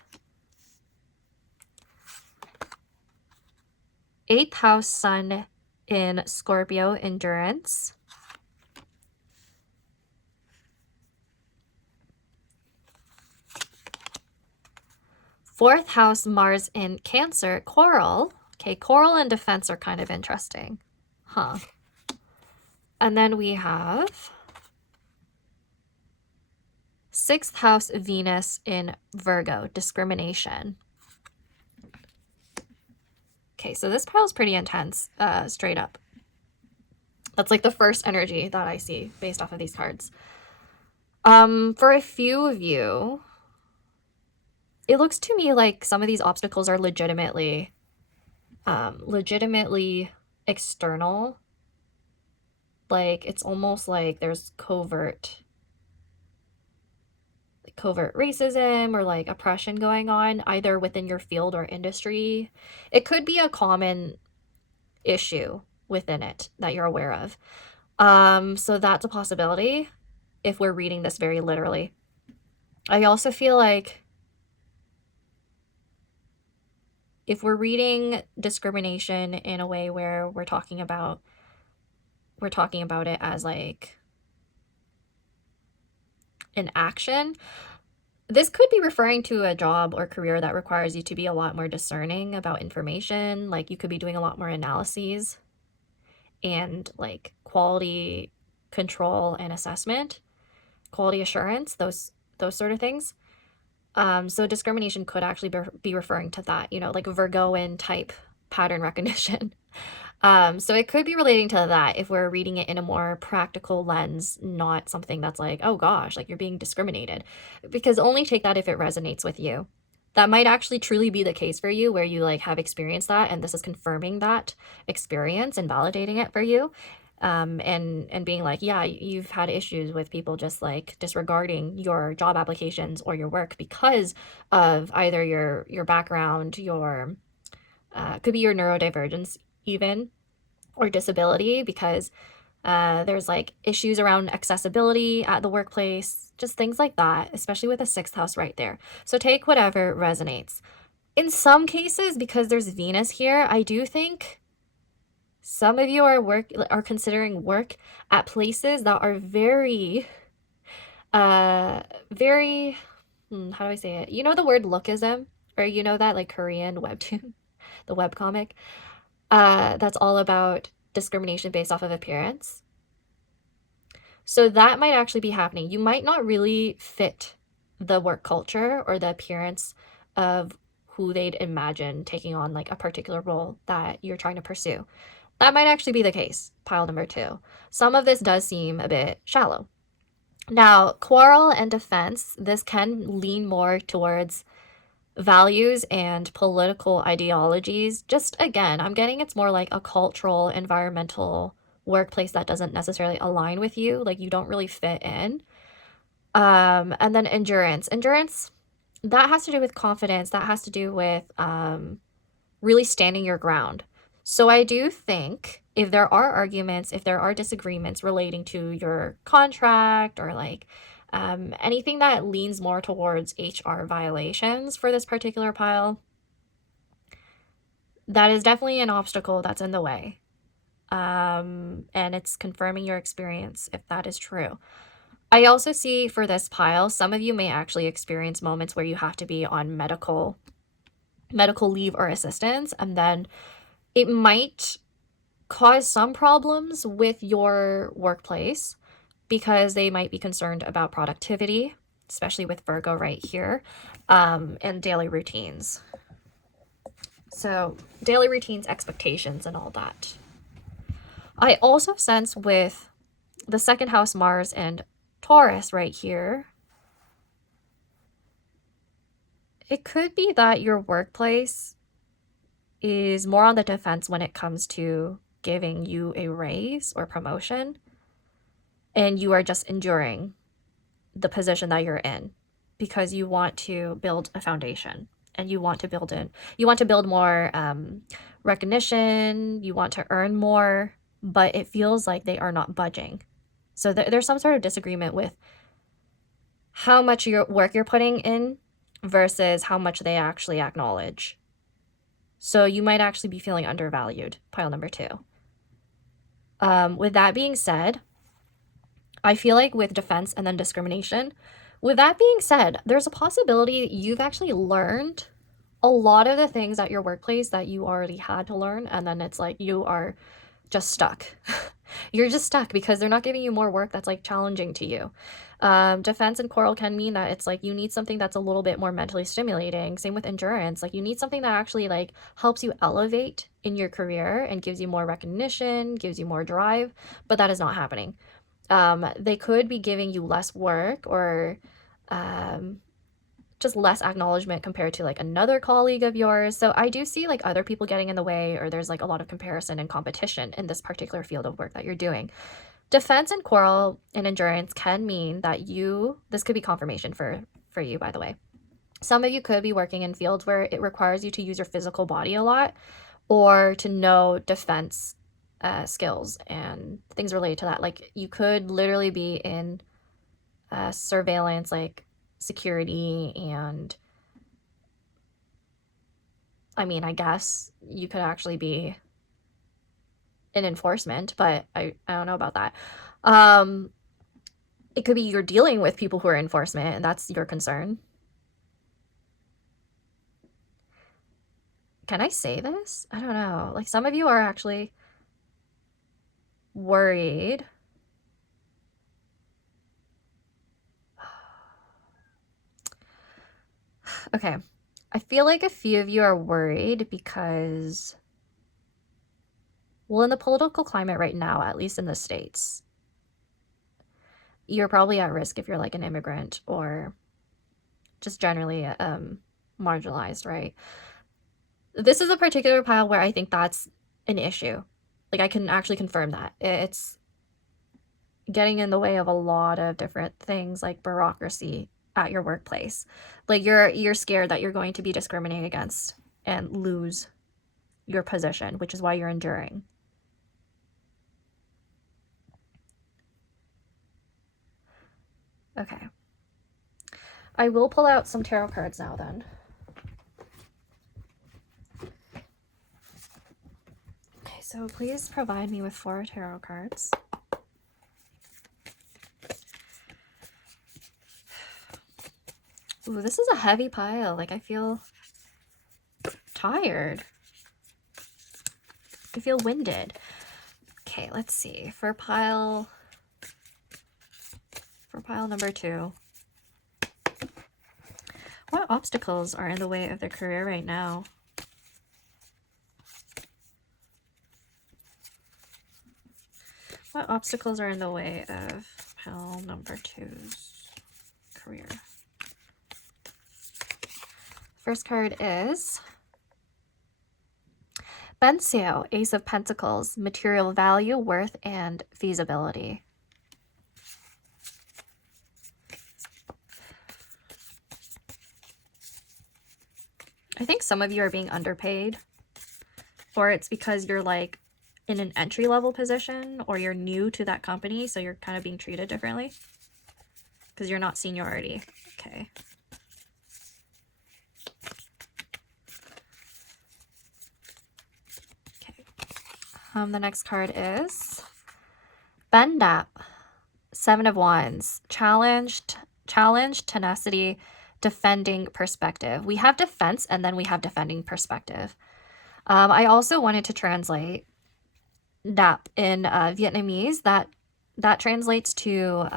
8th house, Sun in Scorpio, endurance. Fourth house, Mars in Cancer, Coral. Okay, Coral and defense are kind of interesting. Huh. And then we have 6th house, Venus in Virgo, discrimination. Okay, so this pile is pretty intense, straight up. That's like the first energy that I see based off of these cards. For a few of you, it looks to me like some of these obstacles are legitimately external. Like, it's almost like there's covert racism or like oppression going on either within your field or industry. It could be a common issue within it that you're aware of. So that's a possibility if we're reading this very literally. I also feel like if we're reading discrimination in a way where we're talking about it as like an action, this could be referring to a job or career that requires you to be a lot more discerning about information. Like you could be doing a lot more analyses and like quality control and assessment, quality assurance, those sort of things. So discrimination could actually be referring to that, you know, like Virgoan type pattern recognition. So it could be relating to that if we're reading it in a more practical lens, not something that's like, oh gosh, like you're being discriminated. Because only take that if it resonates with you. That might actually truly be the case for you where you like have experienced that and this is confirming that experience and validating it for you. And being like, yeah, you've had issues with people just like disregarding your job applications or your work because of either your background, your could be your neurodivergence even, or disability, because there's like issues around accessibility at the workplace, just things like that, especially with a sixth house right there. So take whatever resonates. In some cases, because there's Venus here, I do think some of you are considering work at places that are very very how do I say it? You know the word lookism, or you know that like Korean webtoon, the webcomic, that's all about discrimination based off of appearance. So that might actually be happening. You might not really fit the work culture or the appearance of who they'd imagine taking on like a particular role that you're trying to pursue. That might actually be the case, pile number 2. Some of this does seem a bit shallow. Now, quarrel and defense, this can lean more towards values and political ideologies. Just again, I'm getting it's more like a cultural, environmental workplace that doesn't necessarily align with you, like you don't really fit in. And then endurance. Endurance, that has to do with confidence, that has to do with really standing your ground. So I do think if there are arguments, if there are disagreements relating to your contract or like anything that leans more towards HR violations for this particular pile, that is definitely an obstacle that's in the way. And it's confirming your experience if that is true. I also see for this pile, some of you may actually experience moments where you have to be on medical leave or assistance, and then it might cause some problems with your workplace because they might be concerned about productivity, especially with Virgo right here, and daily routines. So daily routines, expectations, and all that. I also sense with the second house Mars and Taurus right here, it could be that your workplace is more on the defense when it comes to giving you a raise or promotion, and you are just enduring the position that you're in because you want to build a foundation and you want to build more recognition, you want to earn more, but it feels like they are not budging. So there's some sort of disagreement with how much your work you're putting in versus how much they actually acknowledge. So you might actually be feeling undervalued, pile number 2. With that being said, I feel like with defense and then discrimination, with that being said, there's a possibility you've actually learned a lot of the things at your workplace that you already had to learn, and then it's like you are just stuck. You're just stuck because they're not giving you more work that's like challenging to you. Defense and quarrel can mean that it's like you need something that's a little bit more mentally stimulating. Same with endurance. Like you need something that actually like helps you elevate in your career and gives you more recognition, gives you more drive, but that is not happening. They could be giving you less work or just less acknowledgement compared to like another colleague of yours. So I do see like other people getting in the way, or there's like a lot of comparison and competition in this particular field of work that you're doing. Defense and quarrel and endurance can mean that this could be confirmation for you, by the way. Some of you could be working in fields where it requires you to use your physical body a lot or to know defense skills and things related to that. Like you could literally be in surveillance, like security, and I mean, I guess you could actually be in enforcement, but I don't know about that. It could be you're dealing with people who are enforcement and that's your concern. Can I say this? I don't know. Like some of you are actually worried. Okay. I feel like a few of you are worried because, well, in the political climate right now, at least in the States, you're probably at risk if you're like an immigrant or just generally marginalized, right? This is a particular pile where I think that's an issue. Like I can actually confirm that. It's getting in the way of a lot of different things like bureaucracy at your workplace. Like you're scared that you're going to be discriminated against and lose your position, which is why you're enduring. Okay. I will pull out some tarot cards now then. Okay, so please provide me with 4 tarot cards. Ooh, this is a heavy pile. Like I feel tired. I feel winded. Okay, let's see. For pile number 2. What obstacles are in the way of their career right now? What obstacles are in the way of pile number 2's career? First card is Benseo, Ace of Pentacles, material value, worth, and feasibility. I think some of you are being underpaid, or it's because you're like in an entry-level position or you're new to that company, so you're kind of being treated differently because you're not seniority. Okay. Okay. The next card is Bendap, 7 of Wands, challenge, tenacity, defending perspective. We have defense and then we have defending perspective. I also wanted to translate Dap in Vietnamese. That translates to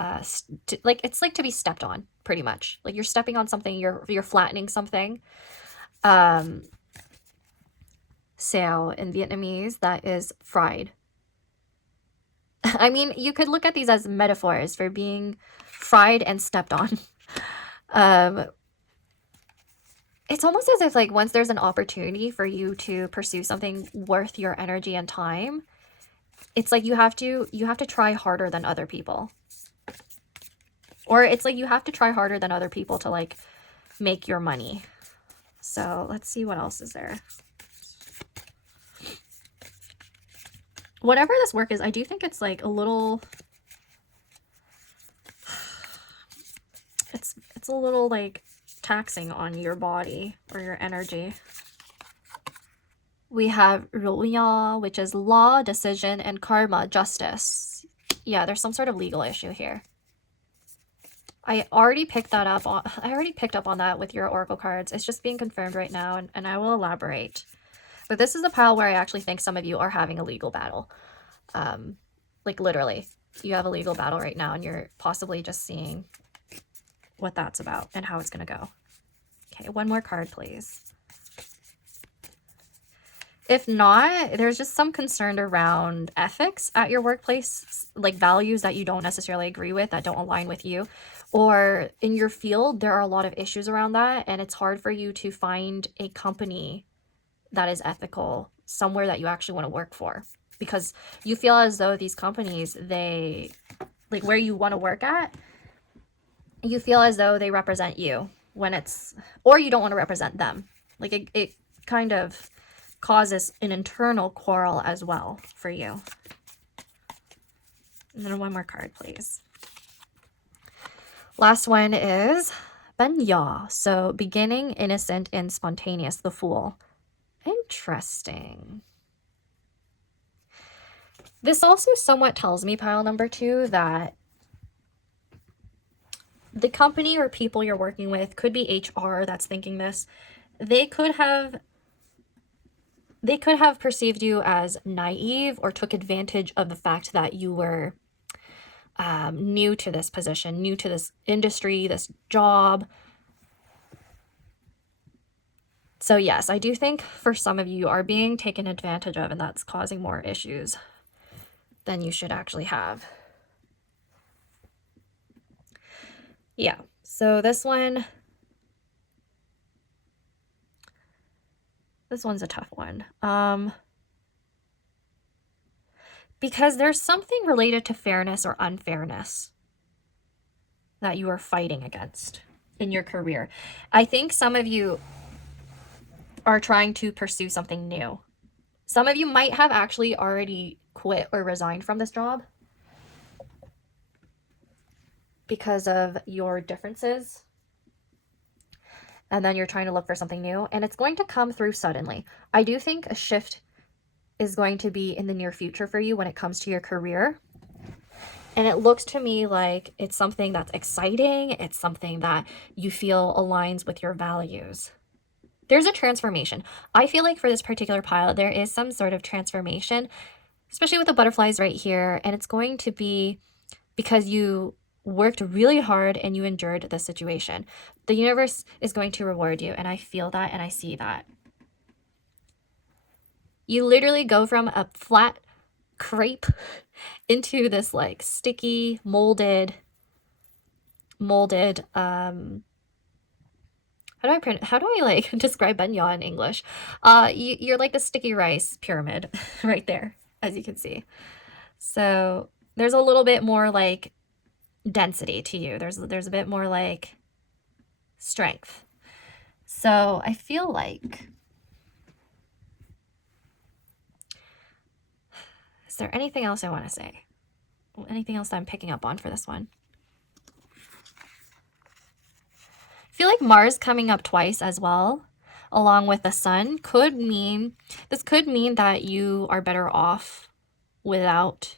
like it's like to be stepped on, pretty much. Like you're stepping on something, you're flattening something. Sao in Vietnamese, that is fried. I mean, you could look at these as metaphors for being fried and stepped on. It's almost as if like once there's an opportunity for you to pursue something worth your energy and time, it's like you have to try harder than other people. Or it's like you have to try harder than other people to like make your money. So let's see what else is there. Whatever this work is, I do think it's like a little, it's a little like taxing on your body or your energy. We have Ruya, which is law, decision, and karma, justice. Yeah, there's some sort of legal issue here. I already picked up on that with your oracle cards. It's just being confirmed right now, and I will elaborate. But this is a pile where I actually think some of you are having a legal battle. Like literally, you have a legal battle right now, and you're possibly just seeing what that's about and how it's going to go. Okay, one more card, please. If not, there's just some concern around ethics at your workplace, like values that you don't necessarily agree with, that don't align with you. Or in your field, there are a lot of issues around that, and it's hard for you to find a company that is ethical, somewhere that you actually want to work for. Because you feel as though these companies, they, like where you want to work at, you feel as though they represent you when it's, or you don't want to represent them. Like it kind of causes an internal quarrel as well for you. And then one more card, please. Last one is Benya. So beginning, innocent, and spontaneous, the Fool. Interesting. This also somewhat tells me, pile number 2, that the company or people you're working with, could be HR that's thinking this, they could have perceived you as naive or took advantage of the fact that you were new to this position, new to this industry, this job. So yes, I do think for some of you, you are being taken advantage of, and that's causing more issues than you should actually have. Yeah, so this one's a tough one. Because there's something related to fairness or unfairness that you are fighting against in your career. I think some of you are trying to pursue something new. Some of you might have actually already quit or resigned from this job because of your differences. And then you're trying to look for something new, and it's going to come through suddenly. I do think a shift is going to be in the near future for you when it comes to your career. And it looks to me like it's something that's exciting. It's something that you feel aligns with your values. There's a transformation. I feel like for this particular pile, there is some sort of transformation, especially with the butterflies right here. And it's going to be because you worked really hard and you endured the situation. The universe is going to reward you. And I feel that and I see that. You literally go from a flat crepe into this like sticky, molded, how do I like describe benya in English? You're like the sticky rice pyramid right there, as you can see. So there's a little bit more like density to you. There's a bit more like strength. So I feel like, is there anything else I want to say? Anything else that I'm picking up on for this one? I feel like Mars coming up twice as well, along with the Sun, could mean that you are better off without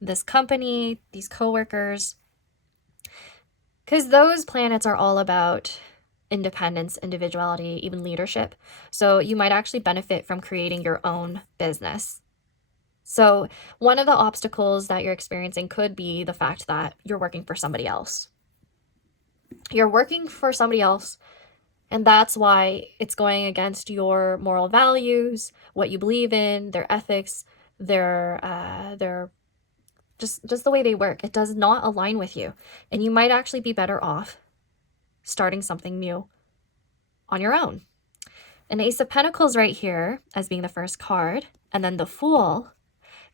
this company, these coworkers, because those planets are all about independence, individuality, even leadership. So you might actually benefit from creating your own business. So one of the obstacles that you're experiencing could be the fact that you're working for somebody else. You're working for somebody else, and that's why it's going against your moral values, what you believe in, their ethics, their just the way they work. It does not align with you, and you might actually be better off starting something new on your own. An Ace of Pentacles right here as being the first card, and then the Fool.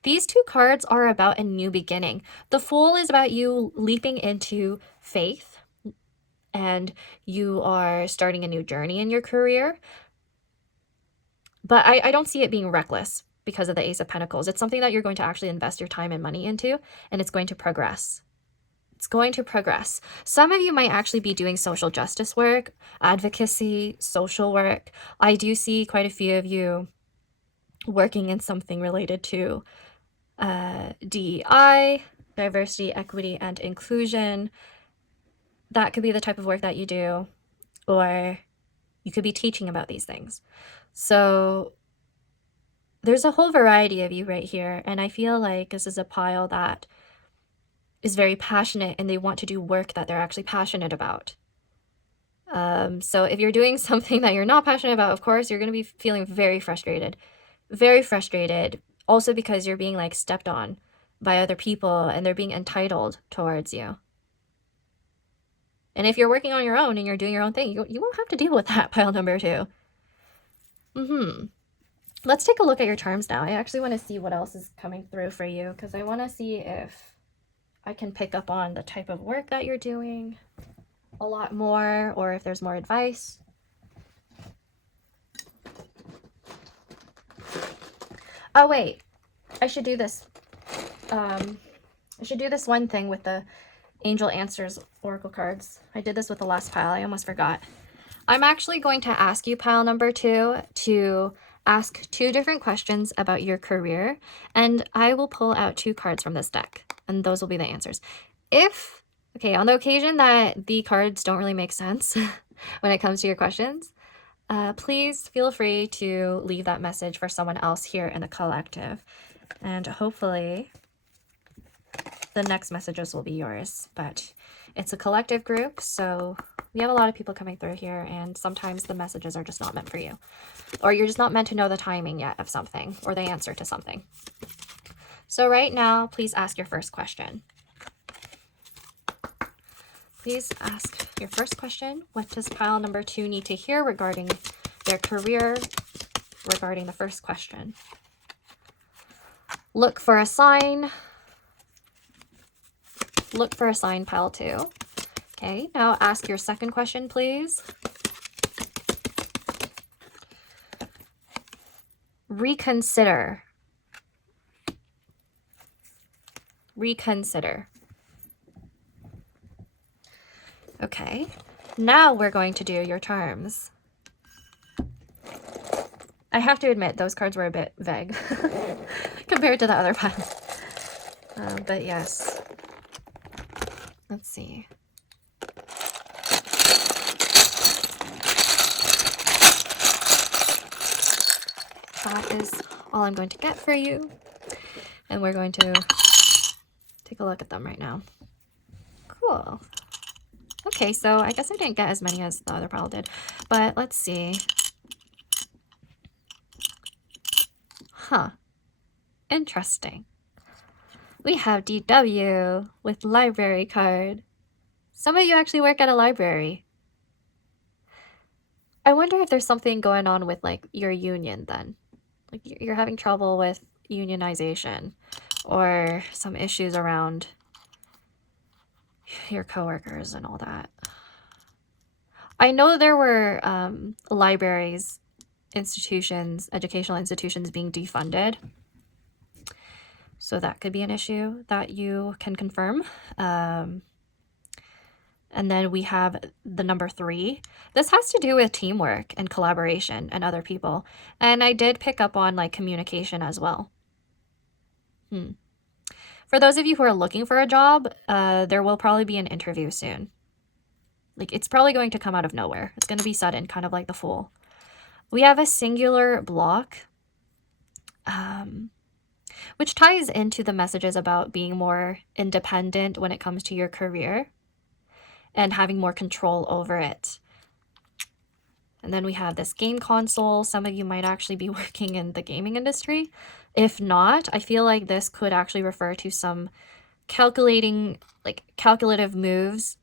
These two cards are about a new beginning. The Fool is about you leaping into faith, and you are starting a new journey in your career. But I don't see it being reckless because of the Ace of Pentacles. It's something that you're going to actually invest your time and money into, and it's going to progress. It's going to progress. Some of you might actually be doing social justice work, advocacy, social work. I do see quite a few of you working in something related to DEI, diversity, equity, and inclusion. That could be the type of work that you do, or you could be teaching about these things. So there's a whole variety of you right here, and I feel like this is a pile that is very passionate and they want to do work that they're actually passionate about. So if you're doing something that you're not passionate about, of course, you're going to be feeling very frustrated. Very frustrated. Also because you're being like stepped on by other people and they're being entitled towards you. And if you're working on your own and you're doing your own thing, you won't have to deal with that, pile number 2. Let's take a look at your charms now. I actually want to see what else is coming through for you, because I want to see if I can pick up on the type of work that you're doing a lot more, or if there's more advice. Oh, wait. I should do this. I should do this one thing with the Angel Answers Oracle cards. I did this with the last pile. I almost forgot. I'm actually going to ask you, pile number 2, to ask 2 different questions about your career, and I will pull out 2 cards from this deck, and those will be the answers. Okay, on the occasion that the cards don't really make sense when it comes to your questions, please feel free to leave that message for someone else here in the collective, and hopefully the next messages will be yours. But it's a collective group, so we have a lot of people coming through here, and sometimes the messages are just not meant for you, or you're just not meant to know the timing yet of something or the answer to something. So right now, please ask your first question. Please ask your first question. What does pile number 2 need to hear regarding their career, regarding the first question? Look for a sign. Look for a sign, pile 2. Okay, now ask your second question, please. Reconsider. Reconsider. Okay, now we're going to do your terms. I have to admit, those cards were a bit vague compared to the other piles. But yes. Let's see. That is all I'm going to get for you. And we're going to take a look at them right now. Cool. Okay, so I guess I didn't get as many as the other pile did, but let's see. Huh. Interesting. We have DW with library card. Some of you actually work at a library. I wonder if there's something going on with like your union then. Like you're having trouble with unionization or some issues around your coworkers and all that. I know there were libraries, institutions, educational institutions being defunded. So that could be an issue that you can confirm. And then we have the number 3. This has to do with teamwork and collaboration and other people. And I did pick up on like communication as well. For those of you who are looking for a job, there will probably be an interview soon. Like it's probably going to come out of nowhere. It's going to be sudden, kind of like the Fool. We have a singular block, which ties into the messages about being more independent when it comes to your career and having more control over it. And then we have this game console. Some of you might actually be working in the gaming industry. If not, I feel like this could actually refer to some calculative moves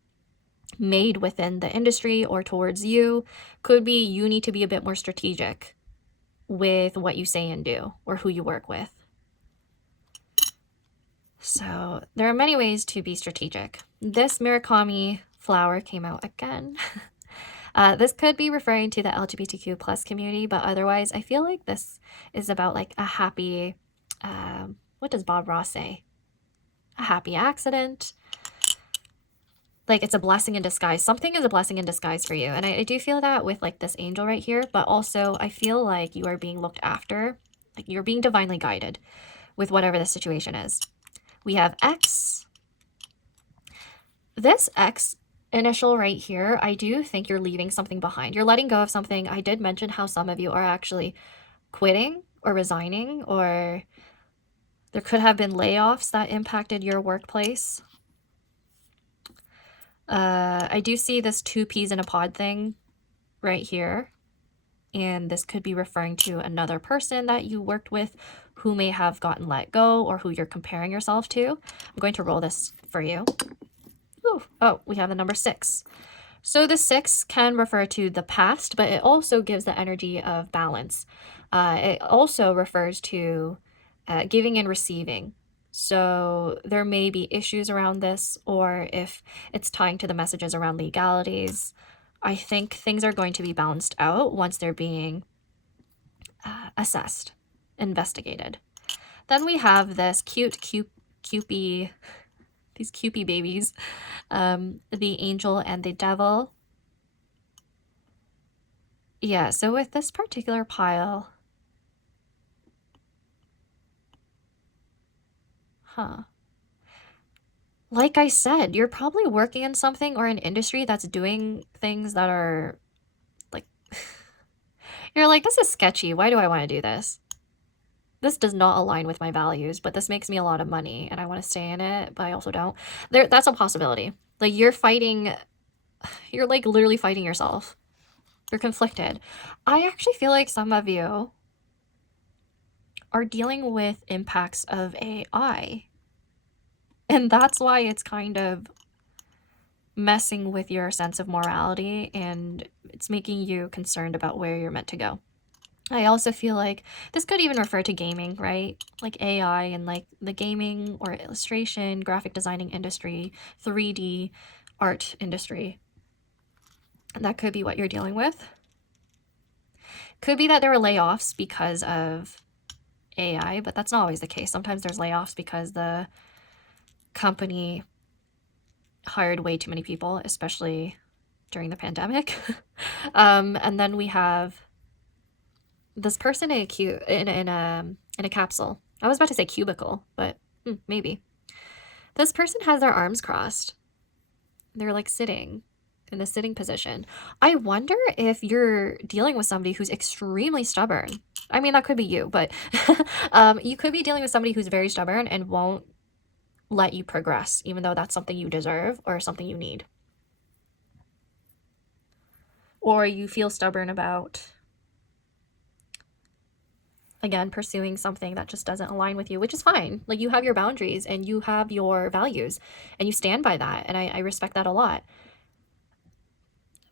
made within the industry or towards you. Could be you need to be a bit more strategic with what you say and do or who you work with. So there are many ways to be strategic. This Murakami flower came out again. This could be referring to the LGBTQ plus community, but otherwise I feel like this is about like a happy, what does Bob Ross say? A happy accident. Like it's a blessing in disguise. Something is a blessing in disguise for you. And I do feel that with like this angel right here, but also I feel like you are being looked after. Like you're being divinely guided with whatever the situation is. We have X. This X initial right here, I do think you're leaving something behind. You're letting go of something. I did mention how some of you are actually quitting or resigning, or there could have been layoffs that impacted your workplace. I do see this 2 peas in a pod thing right here. And this could be referring to another person that you worked with who may have gotten let go or who you're comparing yourself to. I'm going to roll this for you. Ooh. Oh, we have the number 6. So the 6 can refer to the past, but it also gives the energy of balance. It also refers to giving and receiving. So there may be issues around this, or if it's tying to the messages around legalities, I think things are going to be balanced out once they're being assessed investigated. Then we have this Cupie, these Cupie babies, the angel and the devil. Yeah, so with this particular pile, like I said, you're probably working in something or an industry that's doing things that are like, you're like, this is sketchy. Why do I want to do this? This does not align with my values, but this makes me a lot of money and I want to stay in it, but I also don't. That's a possibility. Like you're like literally fighting yourself. You're conflicted. I actually feel like some of you are dealing with impacts of AI. And that's why it's kind of messing with your sense of morality and it's making you concerned about where you're meant to go. I also feel like this could even refer to gaming, right? Like AI and like the gaming or illustration, graphic designing industry, 3D art industry. And that could be what you're dealing with. Could be that there were layoffs because of AI, but that's not always the case. Sometimes there's layoffs because the company hired way too many people, especially during the pandemic. And then we have this person in a capsule. I was about to say cubicle, but maybe. This person has their arms crossed. They're like sitting in a sitting position. I wonder if you're dealing with somebody who's extremely stubborn. I mean, that could be you, but you could be dealing with somebody who's very stubborn and won't let you progress, even though that's something you deserve or something you need. Or you feel stubborn about, again, pursuing something that just doesn't align with you, which is fine. Like you have your boundaries and you have your values and you stand by that. And I respect that a lot.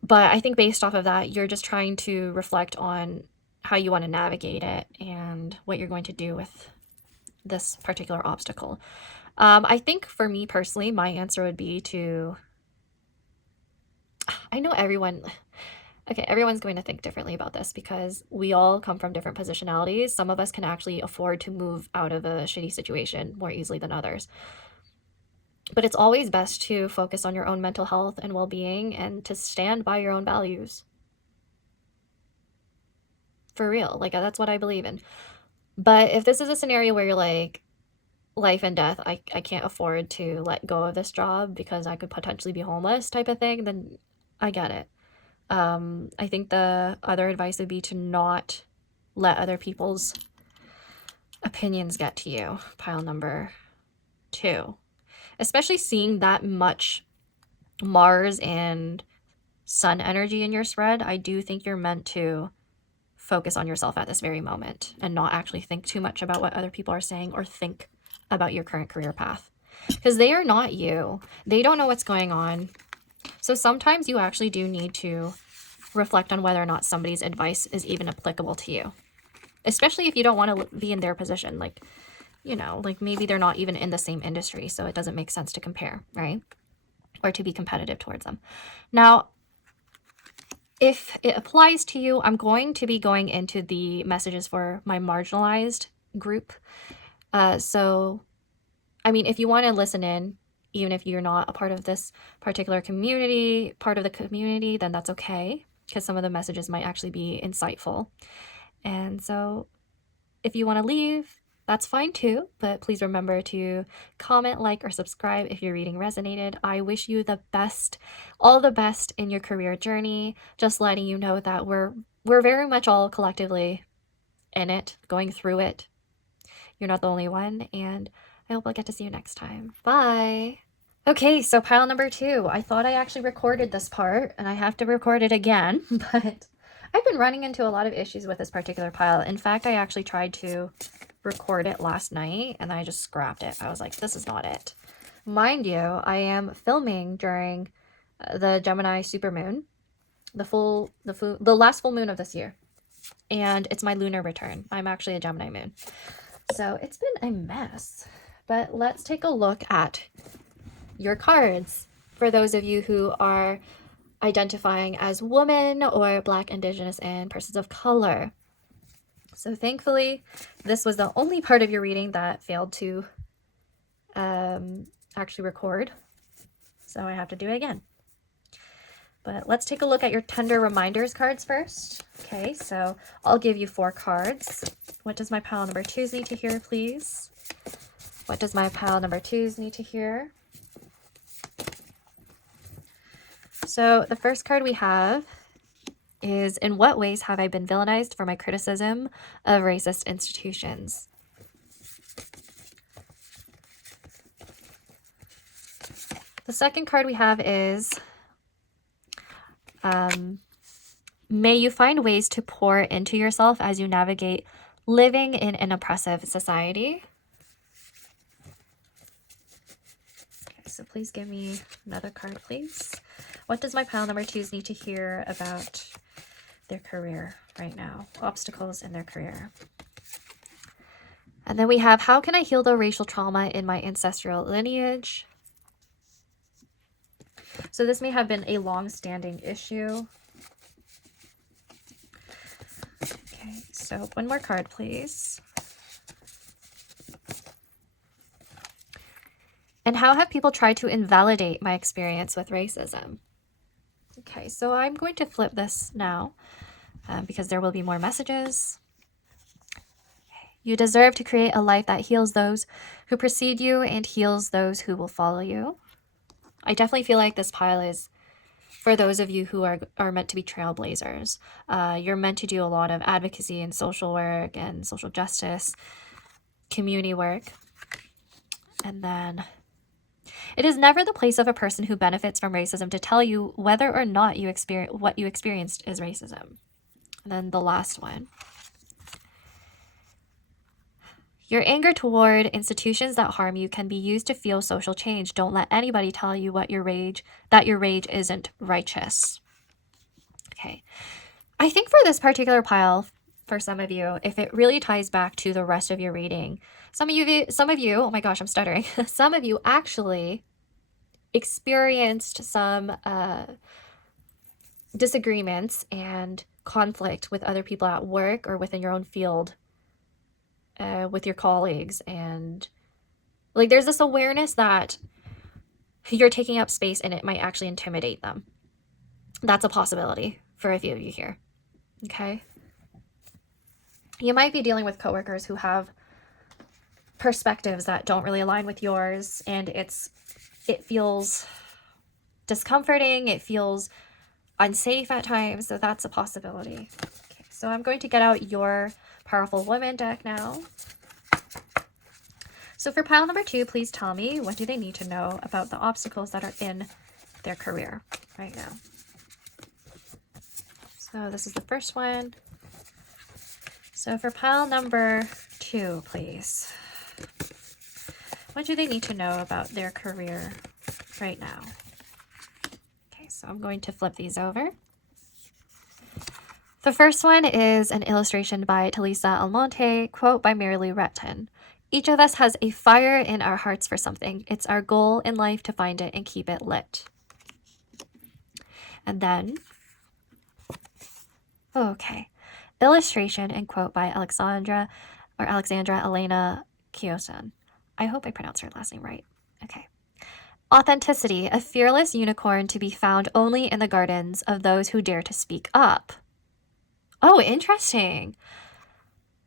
But I think based off of that, you're just trying to reflect on how you want to navigate it and what you're going to do with this particular obstacle. I think for me personally, my answer would be to, I know everyone's going to think differently about this because we all come from different positionalities. Some of us can actually afford to move out of a shitty situation more easily than others. But it's always best to focus on your own mental health and well-being and to stand by your own values. For real. Like, that's what I believe in. But if this is a scenario where you're like, life and death, I can't afford to let go of this job because I could potentially be homeless type of thing, then I get it. I think the other advice would be to not let other people's opinions get to you. Pile number 2. Especially seeing that much Mars and Sun energy in your spread, I do think you're meant to focus on yourself at this very moment and not actually think too much about what other people are saying or think about your current career path. Because they are not you. They don't know what's going on. So sometimes you actually do need to reflect on whether or not somebody's advice is even applicable to you. Especially if you don't want to be in their position. Like, you know, like maybe they're not even in the same industry, so it doesn't make sense to compare, right? Or to be competitive towards them. Now, if it applies to you, I'm going to be going into the messages for my marginalized group. So, I mean, if you want to listen in, even if you're not a part of this particular community, then that's okay, because some of the messages might actually be insightful. And so if you want to leave, that's fine too, but please remember to comment, like, or subscribe if your reading resonated. I wish you the best, all the best in your career journey. Just letting you know that we're very much all collectively in it, going through it. You're not the only one, and I hope I'll get to see you next time. Bye! Okay, so pile number 2. I thought I actually recorded this part, and I have to record it again, but I've been running into a lot of issues with this particular pile. In fact, I actually tried to record it last night, and I just scrapped it. I was like, this is not it. Mind you, I am filming during the Gemini supermoon, the last full moon of this year, and it's my lunar return. I'm actually a Gemini moon. So it's been a mess, but let's take a look at your cards for those of you who are identifying as woman or Black, Indigenous, and persons of color. So thankfully, this was the only part of your reading that failed to actually record. So I have to do it again. But let's take a look at your tender reminders cards first. Okay, so I'll give you 4 cards. What does my pile number 2s need to hear, please? What does my pile number 2s need to hear? So the first card we have is, in what ways have I been villainized for my criticism of racist institutions? The second card we have is, may you find ways to pour into yourself as you navigate living in an oppressive society. Okay, so please give me another card, please. What does my pile number 2s need to hear about their career right now? Obstacles in their career. And then we have, how can I heal the racial trauma in my ancestral lineage? So this may have been a long-standing issue. Okay, so one more card, please. And how have people tried to invalidate my experience with racism? Okay, so I'm going to flip this now because there will be more messages. You deserve to create a life that heals those who precede you and heals those who will follow you. I definitely feel like this pile is for those of you who are meant to be trailblazers. You're meant to do a lot of advocacy and social work and social justice, community work. And then, it is never the place of a person who benefits from racism to tell you whether or not what you experienced is racism. And then the last one. Your anger toward institutions that harm you can be used to fuel social change. Don't let anybody tell you that your rage isn't righteous. Okay. I think for this particular pile, for some of you, if it really ties back to the rest of your reading, some of you, oh my gosh, I'm stuttering. Some of you actually experienced some disagreements and conflict with other people at work or within your own field. With your colleagues, and like there's this awareness that you're taking up space and it might actually intimidate them. That's a possibility for a few of you here. Okay, you might be dealing with coworkers who have perspectives that don't really align with yours, and it feels discomforting, it feels unsafe at times, so that's a possibility. Okay, so I'm going to get out your Powerful Woman deck now. So for pile number 2, please tell me, what do they need to know about the obstacles that are in their career right now? So this is the first one. So for pile number 2, please, what do they need to know about their career right now? Okay, so I'm going to flip these over. The first one is an illustration by Talisa Almonte, quote by Mary Lou Retton. Each of us has a fire in our hearts for something. It's our goal in life to find it and keep it lit. And then, okay, illustration and quote by Alexandra Elena Kiosan. I hope I pronounced her last name right. Okay. Authenticity, a fearless unicorn to be found only in the gardens of those who dare to speak up. Oh, interesting.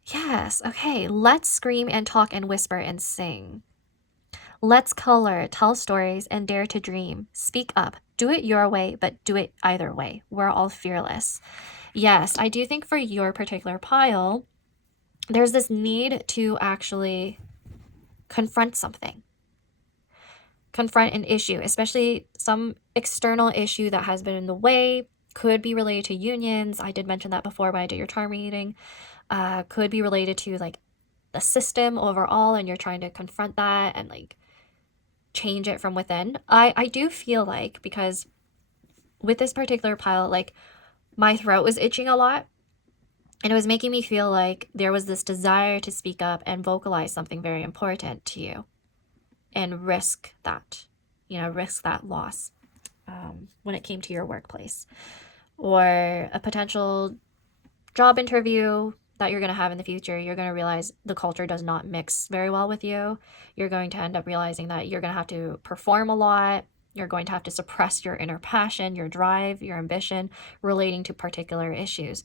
Yes, okay. Let's scream and talk and whisper and sing. Let's color, tell stories, and dare to dream. Speak up. Do it your way, but do it either way. We're all fearless. Yes, I do think for your particular pile, there's this need to actually confront something. Confront an issue, especially some external issue that has been in the way. Could be related to unions. I did mention that before when I did your charm reading. Could be related to like the system overall, and you're trying to confront that and like change it from within. I do feel like, because with this particular pile, like my throat was itching a lot, and it was making me feel like there was this desire to speak up and vocalize something very important to you and risk that, risk that loss when it came to your workplace or a potential job interview that you're going to have in the future, you're going to realize the culture does not mix very well with you. You're going to end up realizing that you're going to have to perform a lot. You're going to have to suppress your inner passion, your drive, your ambition relating to particular issues.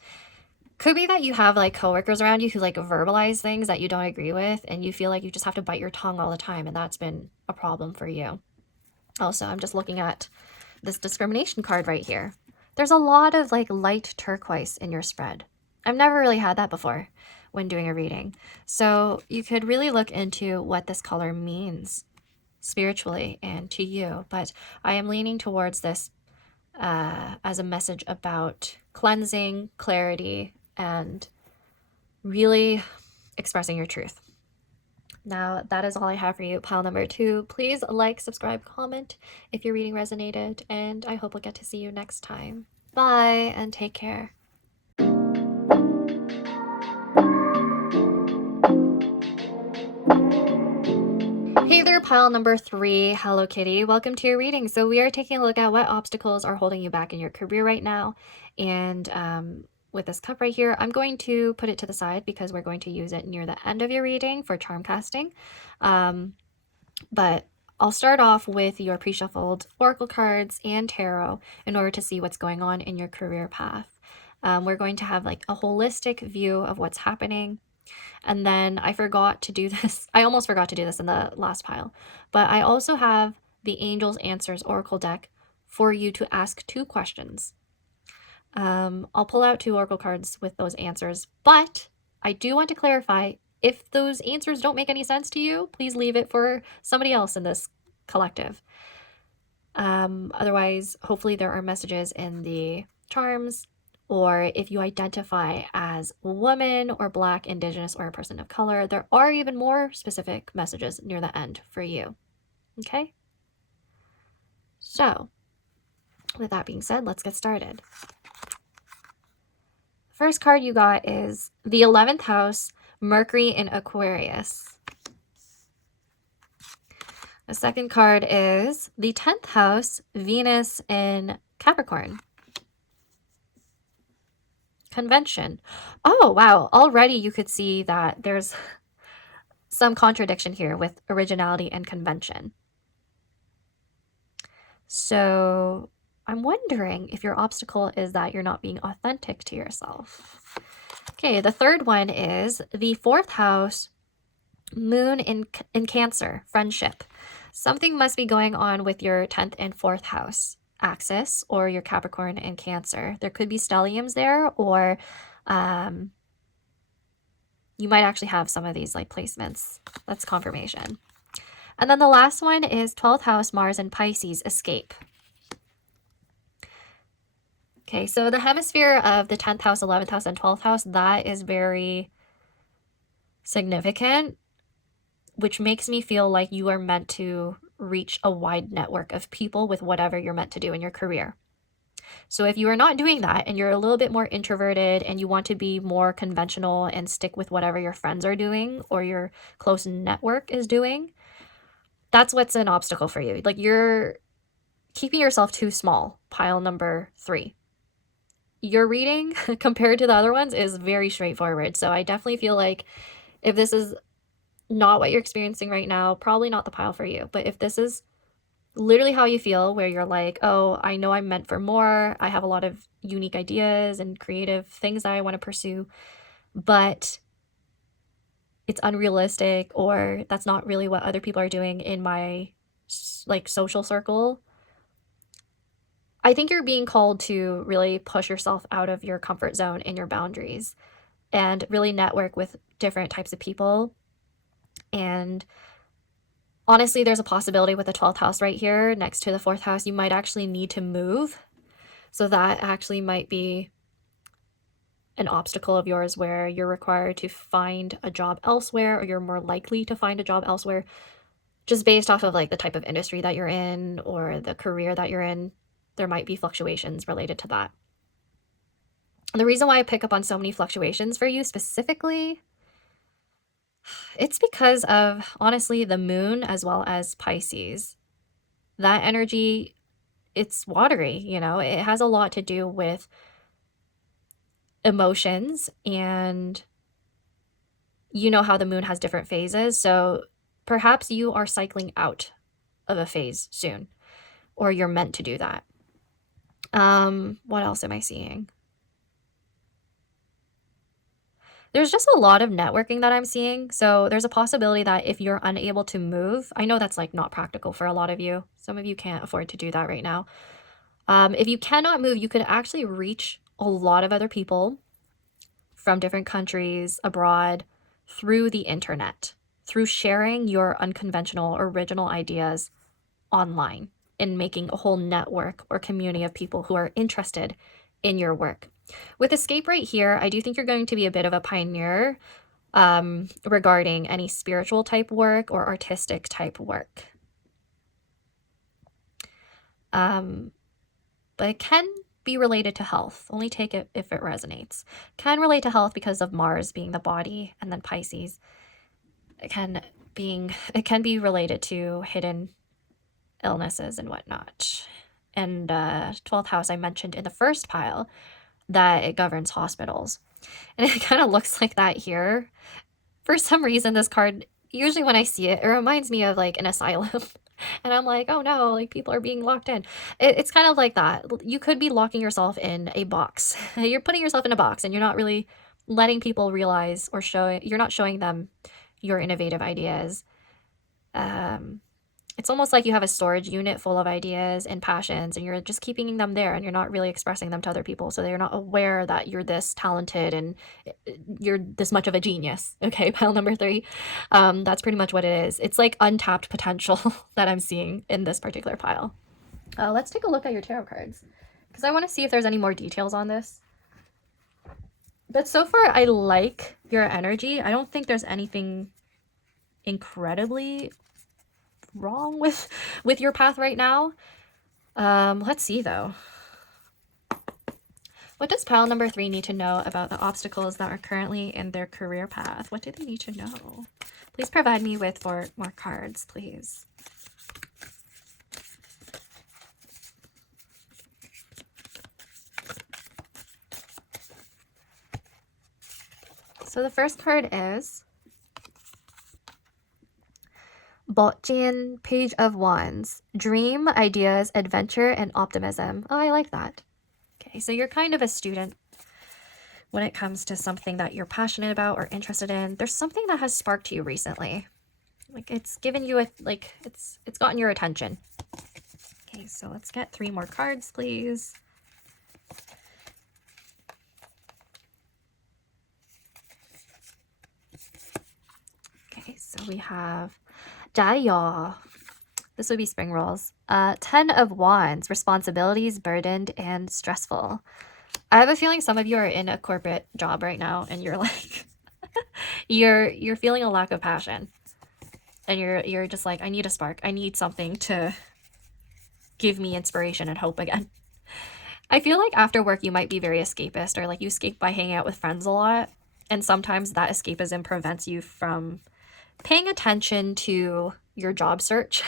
Could be that you have like coworkers around you who like verbalize things that you don't agree with, and you feel like you just have to bite your tongue all the time, and that's been a problem for you. Also, I'm just looking at this discrimination card right here. There's a lot of like light turquoise in your spread. I've never really had that before when doing a reading. So you could really look into what this color means spiritually and to you. But I am leaning towards this as a message about cleansing, clarity, and really expressing your truth. Now, that is all I have for you, pile number 2. Please like, subscribe, comment if your reading resonated, and I hope we'll get to see you next time. Bye, and take care. Hey there, pile number 3. Hello, Kitty. Welcome to your reading. So we are taking a look at what obstacles are holding you back in your career right now. And with this cup right here, I'm going to put it to the side because we're going to use it near the end of your reading for charm casting. But I'll start off with your pre-shuffled oracle cards and tarot in order to see what's going on in your career path. We're going to have like a holistic view of what's happening. And then I forgot to do this. I almost forgot to do this in the last pile. But I also have the Angels Answers Oracle deck for you to ask 2 questions. I'll pull out 2 oracle cards with those answers. But I do want to clarify, if those answers don't make any sense to you, please leave it for somebody else in this collective. Otherwise, hopefully there are messages in the charms, or if you identify as a woman or Black, Indigenous, or a person of color, there are even more specific messages near the end for you. Okay? So, with that being said, let's get started. First card you got is the 11th house, Mercury in Aquarius. The second card is the 10th house, Venus in Capricorn. Convention. Oh, wow. Already you could see that there's some contradiction here with originality and convention. So I'm wondering if your obstacle is that you're not being authentic to yourself. Okay, the third one is the 4th house, Moon in Cancer, friendship. Something must be going on with your 10th and 4th house axis, or your Capricorn and Cancer. There could be stelliums there, or you might actually have some of these like placements. That's confirmation. And then the last one is 12th house, Mars and Pisces, escape. Okay, so the hemisphere of the 10th house, 11th house, and 12th house, that is very significant, which makes me feel like you are meant to reach a wide network of people with whatever you're meant to do in your career. So if you are not doing that and you're a little bit more introverted and you want to be more conventional and stick with whatever your friends are doing or your close network is doing, that's what's an obstacle for you. Like, you're keeping yourself too small, pile number 3. Your reading compared to the other ones is very straightforward. So I definitely feel like if this is not what you're experiencing right now, probably not the pile for you. But if this is literally how you feel, where you're like, oh, I know I'm meant for more, I have a lot of unique ideas and creative things that I want to pursue, but it's unrealistic, or that's not really what other people are doing in my like social circle, I think you're being called to really push yourself out of your comfort zone and your boundaries and really network with different types of people. And honestly, there's a possibility with the 12th house right here next to the 4th house, you might actually need to move. So that actually might be an obstacle of yours where you're required to find a job elsewhere, or you're more likely to find a job elsewhere just based off of like the type of industry that you're in or the career that you're in. There might be fluctuations related to that. And the reason why I pick up on so many fluctuations for you specifically, it's because of, honestly, the moon as well as Pisces. That energy, it's watery, you know, it has a lot to do with emotions and you know how the moon has different phases. So perhaps you are cycling out of a phase soon, or you're meant to do that. What else am I seeing? There's just a lot of networking that I'm seeing. So there's a possibility that if you're unable to move, I know that's like not practical for a lot of you. Some of you can't afford to do that right now. If you cannot move, you could actually reach a lot of other people from different countries abroad through the internet, through sharing your unconventional, original ideas online and making a whole network or community of people who are interested in your work. With Escape right here, I do think you're going to be a bit of a pioneer regarding any spiritual type work or artistic type work. But it can be related to health. Only take it if it resonates. Can relate to health because of Mars being the body, and then Pisces. It can be related to hidden illnesses and whatnot. And 12th house, I mentioned in the first pile that it governs hospitals. And it kind of looks like that here. For some reason, this card, usually when I see it, it reminds me of like an asylum. And I'm like, oh no, like people are being locked in. It's kind of like that. You could be locking yourself in a box. You're putting yourself in a box and you're not really letting people realize or you're not showing them your innovative ideas. It's almost like you have a storage unit full of ideas and passions and you're just keeping them there and you're not really expressing them to other people. So they're not aware that you're this talented and you're this much of a genius. Okay, pile number 3. That's pretty much what it is. It's like untapped potential that I'm seeing in this particular pile. Let's take a look at your tarot cards because I want to see if there's any more details on this. But so far, I like your energy. I don't think there's anything incredibly wrong with your path right now. Let's see though. What does pile number 3 need to know about the obstacles that are currently in their career path? What do they need to know? Please provide me with 4 more cards, please. So the first card is Botchin, Page of Wands. Dream, ideas, adventure, and optimism. Oh, I like that. Okay, so you're kind of a student when it comes to something that you're passionate about or interested in. There's something that has sparked you recently. Like it's given you it's gotten your attention. Okay, so let's get 3 more cards, please. Okay, so we have Daya. This would be spring rolls. 10 of Wands, responsibilities, burdened, and stressful. I have a feeling some of you are in a corporate job right now and you're like, you're feeling a lack of passion. And you're just like, I need a spark. I need something to give me inspiration and hope again. I feel like after work you might be very escapist, or like you escape by hanging out with friends a lot. And sometimes that escapism prevents you from paying attention to your job search.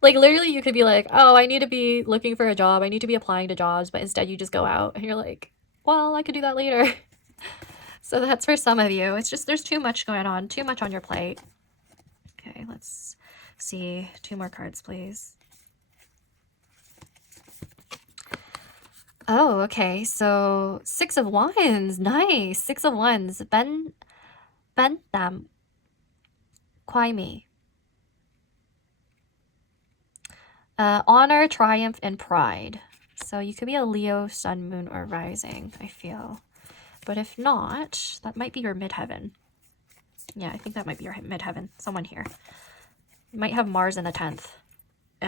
Like literally you could be like, oh, I need to be looking for a job. I need to be applying to jobs. But instead you just go out and you're like, well, I could do that later. So that's for some of you. It's just there's too much going on, too much on your plate. Okay, let's see. 2 more cards, please. Oh, okay. So 6 of Wands. Nice. 6 of Wands. Bentham. Kwai me. Honor, triumph, and pride. So you could be a Leo, sun, moon, or rising, I feel. But if not, that might be your midheaven. Yeah, I think that might be your midheaven. Someone here. You might have Mars in the 10th.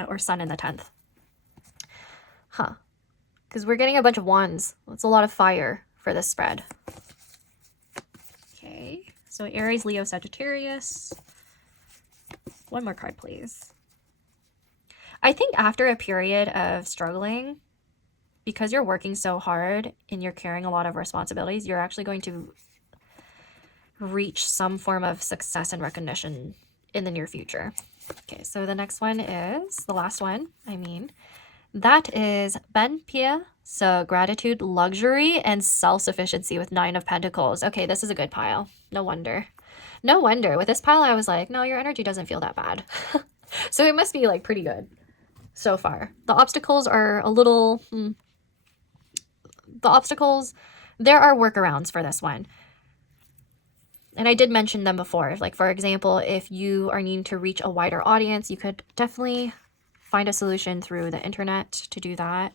Or sun in the 10th. Huh. Because we're getting a bunch of wands. That's a lot of fire for this spread. Okay. So Aries, Leo, Sagittarius. 1 more card, please. I think after a period of struggling, because you're working so hard and you're carrying a lot of responsibilities, you're actually going to reach some form of success and recognition in the near future. Okay, so the next one is, the last one, I mean, that is Ben Pia So gratitude, luxury, and self-sufficiency with 9 of Pentacles. Okay, this is a good pile. No wonder. No wonder. With this pile, I was like, no, your energy doesn't feel that bad. So it must be like pretty good so far. The obstacles are a little... The obstacles, there are workarounds for this one. And I did mention them before. Like, for example, if you are needing to reach a wider audience, you could definitely find a solution through the internet to do that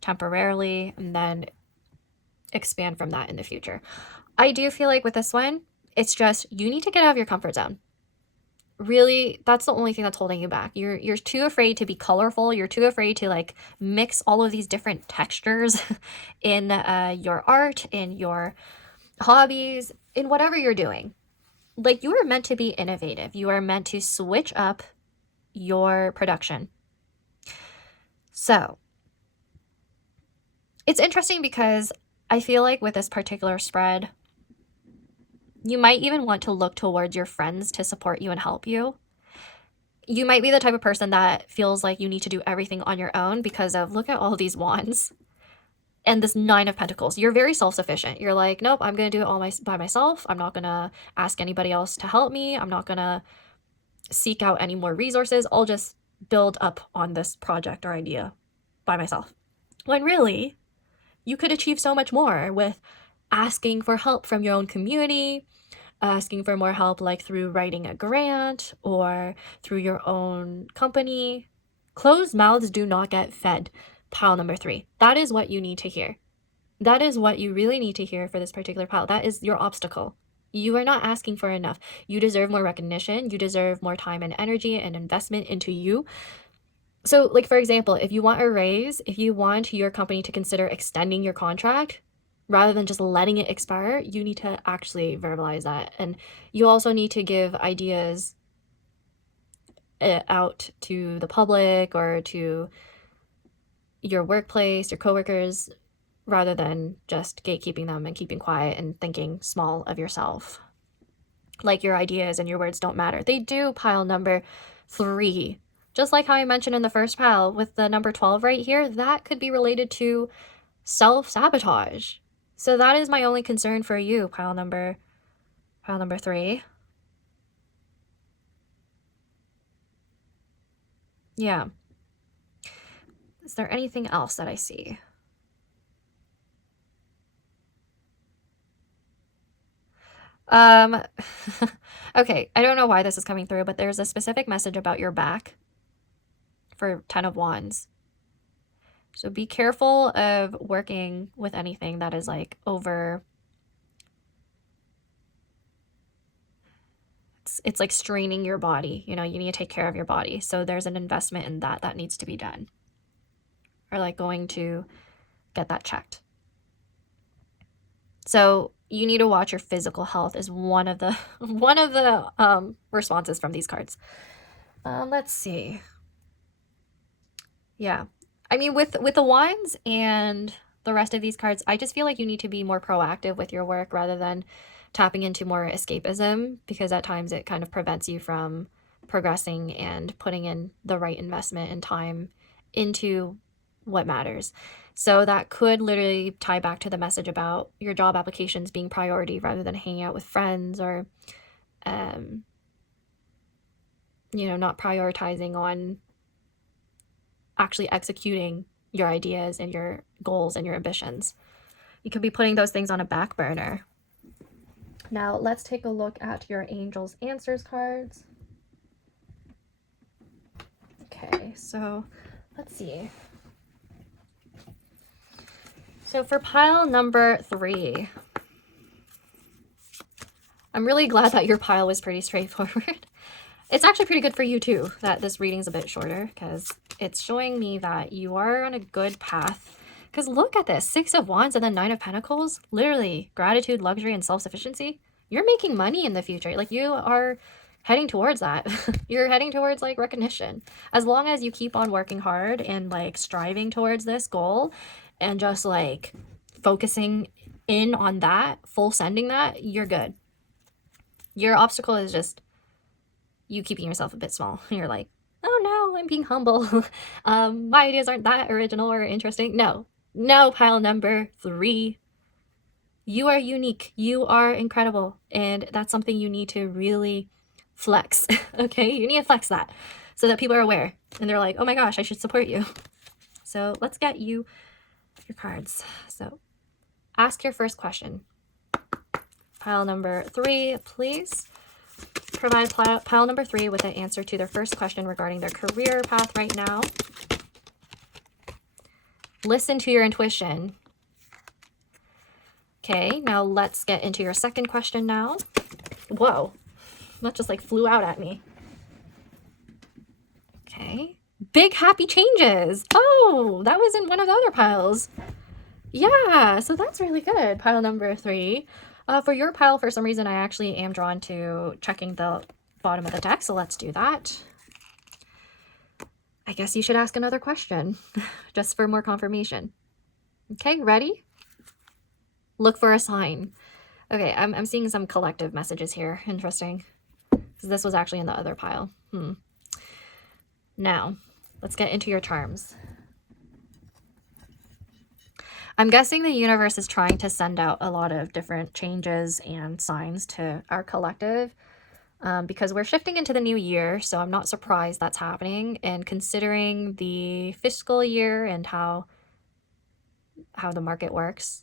temporarily and then expand from that in the future. I do feel like with this one, it's just you need to get out of your comfort zone. Really, that's the only thing that's holding you back. You're too afraid to be colorful. You're too afraid to like mix all of these different textures in your art, in your hobbies, in whatever you're doing. Like, you are meant to be innovative. You are meant to switch up your production. So it's interesting because I feel like with this particular spread, you might even want to look towards your friends to support you and help you. You might be the type of person that feels like you need to do everything on your own because of, look at all of these wands and this 9 of Pentacles. You're very self-sufficient. You're like, nope, I'm going to do it all by myself. I'm not going to ask anybody else to help me. I'm not going to seek out any more resources. I'll just build up on this project or idea by myself. When really, you could achieve so much more with asking for help from your own community, asking for more help like through writing a grant or through your own company. Closed mouths do not get fed. Pile number 3. That is what you need to hear. That is what you really need to hear for this particular pile. That is your obstacle. You are not asking for enough. You deserve more recognition. You deserve more time and energy and investment into you. So, like, for example, if you want a raise, if you want your company to consider extending your contract, rather than just letting it expire, you need to actually verbalize that. And you also need to give ideas out to the public or to your workplace, your coworkers, rather than just gatekeeping them and keeping quiet and thinking small of yourself. Like, your ideas and your words don't matter. They do. Pile number 3. Just like how I mentioned in the first pile with the number 12 right here, that could be related to self-sabotage. So that is my only concern for you, pile number 3. Yeah. Is there anything else that I see? Okay, I don't know why this is coming through, but there's a specific message about your back for 10 of Wands. So be careful of working with anything that is like over... It's like straining your body. You know, you need to take care of your body. So there's an investment in that needs to be done. Or like going to get that checked. So you need to watch your physical health is one of the responses from these cards. Let's see. Yeah. I mean, with the wands and the rest of these cards, I just feel like you need to be more proactive with your work rather than tapping into more escapism, because at times it kind of prevents you from progressing and putting in the right investment and time into what matters. So that could literally tie back to the message about your job applications being priority rather than hanging out with friends or, not prioritizing on actually executing your ideas and your goals and your ambitions. You could be putting those things on a back burner. Now let's take a look at your Angels Answers cards. Okay, so let's see. So for pile number 3, I'm really glad that your pile was pretty straightforward. It's actually pretty good for you too, that this reading's a bit shorter, because it's showing me that you are on a good path. Because look at this, 6 of Wands and then 9 of Pentacles. Literally, gratitude, luxury, and self-sufficiency. You're making money in the future. Like, you are heading towards that. You're heading towards, like, recognition. As long as you keep on working hard and, like, striving towards this goal and just, like, focusing in on that, full sending that, you're good. Your obstacle is just you keeping yourself a bit small. You're like, oh no, I'm being humble. My ideas aren't that original or interesting. No, No, pile number 3. You are unique. You are incredible. And that's something you need to really flex. Okay? You need to flex that so that people are aware. And they're like, oh my gosh, I should support you. So let's get you your cards. So ask your first question. Pile number 3, please. Provide pile number 3 with an answer to their first question regarding their career path right now. Listen to your intuition. Okay, now let's get into your second question now. Whoa, that just like flew out at me. Okay, big happy changes. Oh, that was in one of the other piles. Yeah, so that's really good. Pile number 3. For your pile, for some reason, I actually am drawn to checking the bottom of the deck, so let's do that. I guess you should ask another question, just for more confirmation. Okay, ready? Look for a sign. Okay, I'm seeing some collective messages here. Interesting. Because this was actually in the other pile. Now, let's get into your charms. I'm guessing the universe is trying to send out a lot of different changes and signs to our collective because we're shifting into the new year, so I'm not surprised that's happening. And considering the fiscal year and how the market works,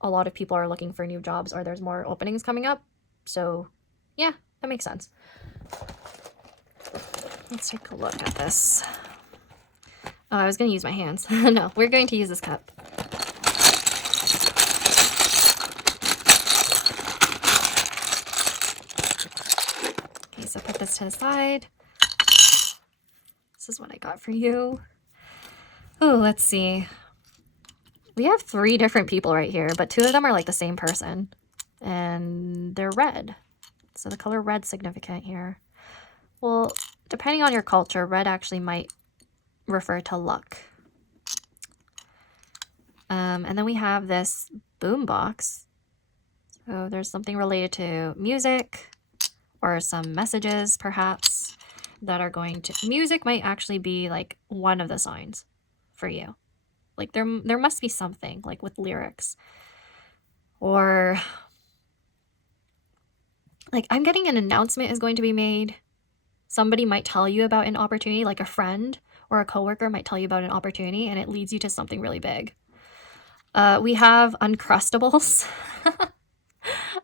a lot of people are looking for new jobs or there's more openings coming up. So yeah, that makes sense. Let's take a look at this. Oh, I was going to use my hands. No, we're going to use this cup. Okay, so put this to the side. This is what I got for you. Oh, let's see. We have 3 different people right here, but 2 of them are like the same person. And they're red. So the color red's significant here. Well, depending on your culture, red actually might refer to luck. And then we have this boom box. So there's something related to music or some messages perhaps that are going to... Music might actually be like one of the signs for you. Like there must be something like with lyrics. Or like I'm getting an announcement is going to be made. Somebody might tell you about an opportunity, like a friend or a coworker might tell you about an opportunity and it leads you to something really big. We have Uncrustables.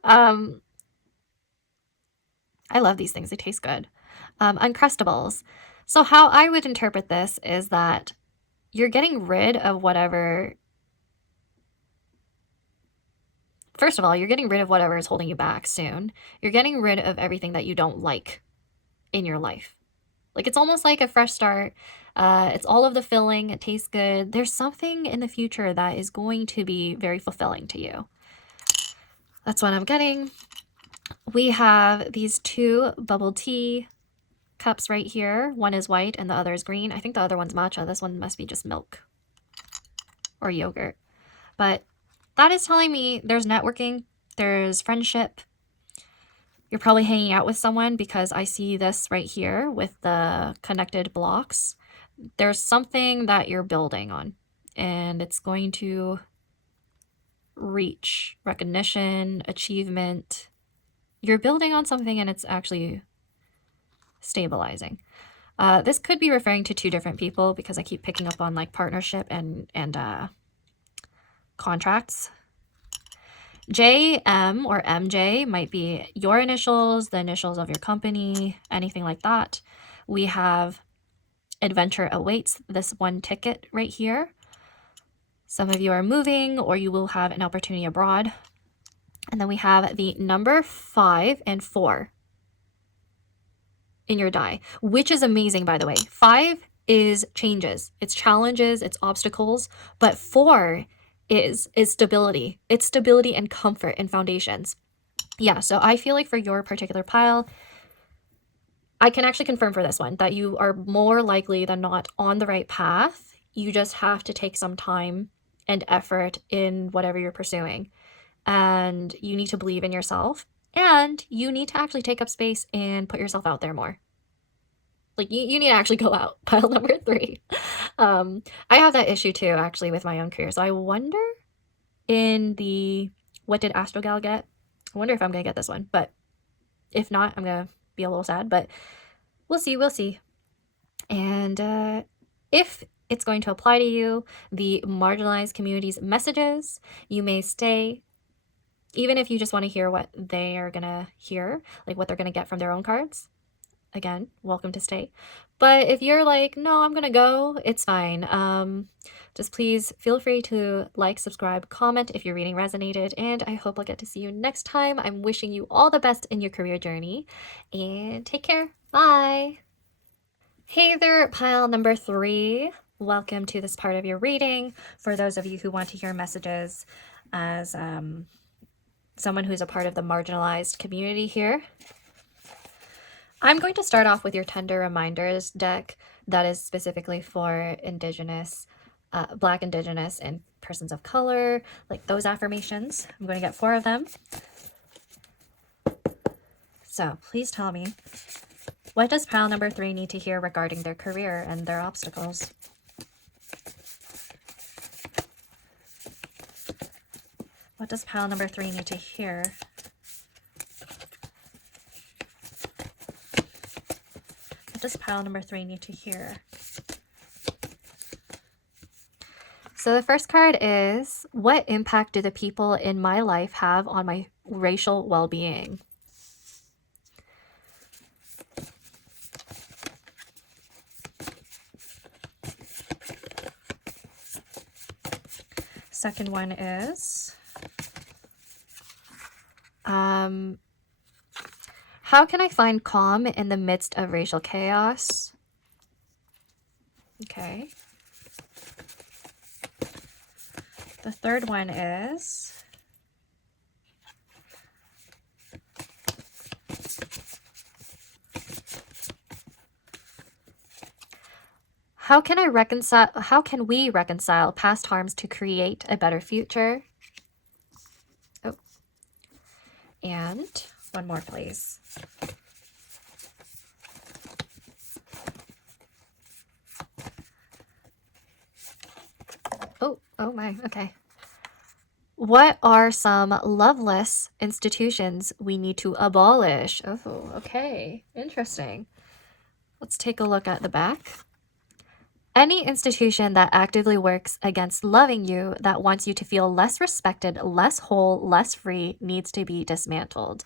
I love these things. They taste good. Uncrustables. So how I would interpret this is that you're getting rid of whatever... First of all, you're getting rid of whatever is holding you back soon. You're getting rid of everything that you don't like in your life. Like it's almost like a fresh start. It's all of the filling. It tastes good. There's something in the future that is going to be very fulfilling to you. That's what I'm getting. We have these 2 bubble tea cups right here. One is white and the other is green. I think the other one's matcha. This one must be just milk or yogurt. But that is telling me there's networking, there's friendship. You're probably hanging out with someone because I see this right here with the connected blocks. There's something that you're building on and it's going to reach recognition, achievement. You're building on something and it's actually stabilizing. This could be referring to 2 different people because I keep picking up on like partnership and contracts. JM or MJ might be your initials, the initials of your company, anything like that. We have Adventure Awaits, this 1 ticket right here. Some of you are moving or you will have an opportunity abroad. And then we have the number 5 and 4 in your die, which is amazing, by the way. 5 is changes, it's challenges, it's obstacles, but 4 is stability. It's stability and comfort and foundations. Yeah, so I feel like for your particular pile, I can actually confirm for this one that you are more likely than not on the right path. You just have to take some time and effort in whatever you're pursuing. And you need to believe in yourself. And you need to actually take up space and put yourself out there more. Like, you need to actually go out. Pile number 3. I have that issue too, actually, with my own career. So I wonder in the, what did ASTROG L get? I wonder if I'm going to get this one. But if not, I'm going to be a little sad. But we'll see. We'll see. And if it's going to apply to you, the marginalized community's messages, you may stay, even if you just want to hear what they are going to hear, like what they're going to get from their own cards. Again, welcome to stay. But if you're like, no, I'm going to go, it's fine. Just please feel free to like, subscribe, comment if your reading resonated, and I hope I'll get to see you next time. I'm wishing you all the best in your career journey, and take care. Bye. Hey there, pile number 3. Welcome to this part of your reading. For those of you who want to hear messages as someone who's a part of the marginalized community here, I'm going to start off with your Tender Reminders deck that is specifically for Indigenous, Black, Indigenous, and persons of color, like those affirmations. I'm going to get 4 of them. So please tell me, what does pile number 3 need to hear regarding their career and their obstacles? What does pile number 3 need to hear? What does pile number 3 need to hear? So the first card is, what impact do the people in my life have on my racial well-being? Second one is, how can I find calm in the midst of racial chaos? Okay. The third one is, how can we reconcile past harms to create a better future? Oh. And one more, please. Oh my, okay. What are some loveless institutions we need to abolish? Oh, okay. Interesting. Let's take a look at the back. Any institution that actively works against loving you, that wants you to feel less respected, less whole, less free, needs to be dismantled.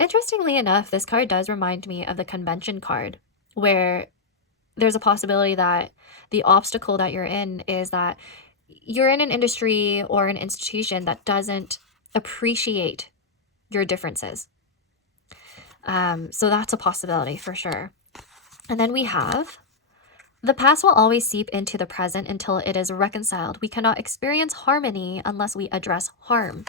Interestingly enough, this card does remind me of the Convention card, where there's a possibility that the obstacle that you're in is that you're in an industry or an institution that doesn't appreciate your differences. So that's a possibility for sure. And then we have, the past will always seep into the present until it is reconciled. We cannot experience harmony unless we address harm.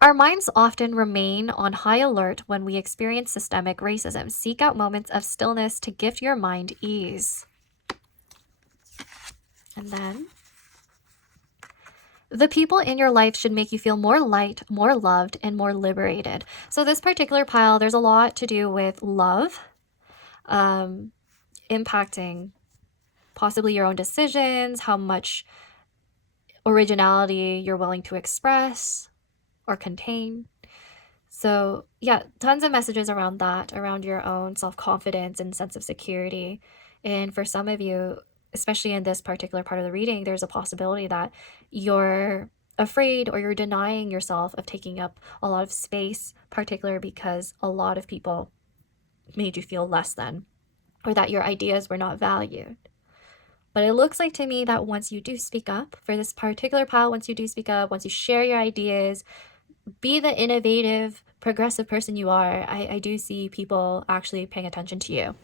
Our minds often remain on high alert when we experience systemic racism. Seek out moments of stillness to gift your mind ease. And then, the people in your life should make you feel more light, more loved, and more liberated. So this particular pile, there's a lot to do with love, impacting possibly your own decisions, how much originality you're willing to express or contain. So yeah, tons of messages around that, around your own self-confidence and sense of security. And for some of you, especially in this particular part of the reading, there's a possibility that you're afraid or you're denying yourself of taking up a lot of space, particularly because a lot of people made you feel less than, or that your ideas were not valued. But it looks like to me that once you do speak up, for this particular pile, once you do speak up, once you share your ideas, be the innovative, progressive person you are, I do see people actually paying attention to you.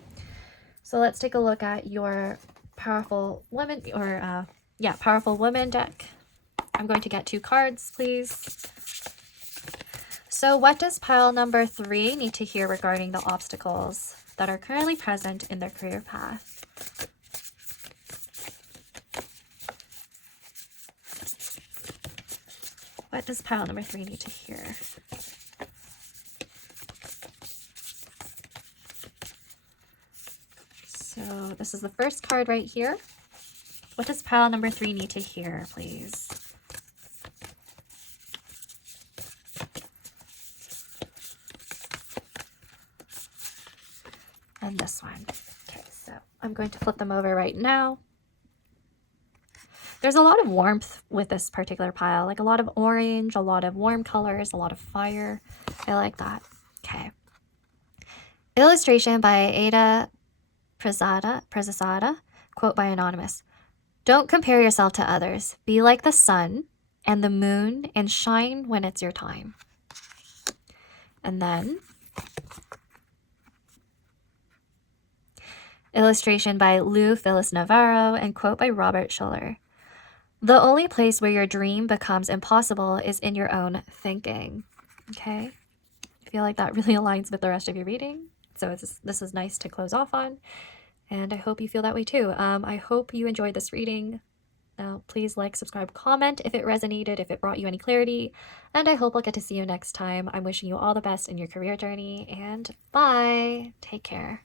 So let's take a look at your Powerful Woman, or Powerful Woman deck. I'm going to get 2 cards, please. So what does pile number 3 need to hear regarding the obstacles that are currently present in their career path? What does pile number 3 need to hear? So this is the first card right here. What does pile number 3 need to hear, please? And this one. Okay, so I'm going to flip them over right now. There's a lot of warmth with this particular pile, like a lot of orange, a lot of warm colors, a lot of fire. I like that. Okay. Illustration by Ada Prezasada, quote by Anonymous. Don't compare yourself to others. Be like the sun and the moon and shine when it's your time. And then illustration by Lou Phyllis Navarro and quote by Robert Schuller. The only place where your dream becomes impossible is in your own thinking. Okay? I feel like that really aligns with the rest of your reading. So this is nice to close off on. And I hope you feel that way too. I hope you enjoyed this reading. Please like, subscribe, comment if it resonated, if it brought you any clarity. And I hope I'll get to see you next time. I'm wishing you all the best in your career journey. And bye. Take care.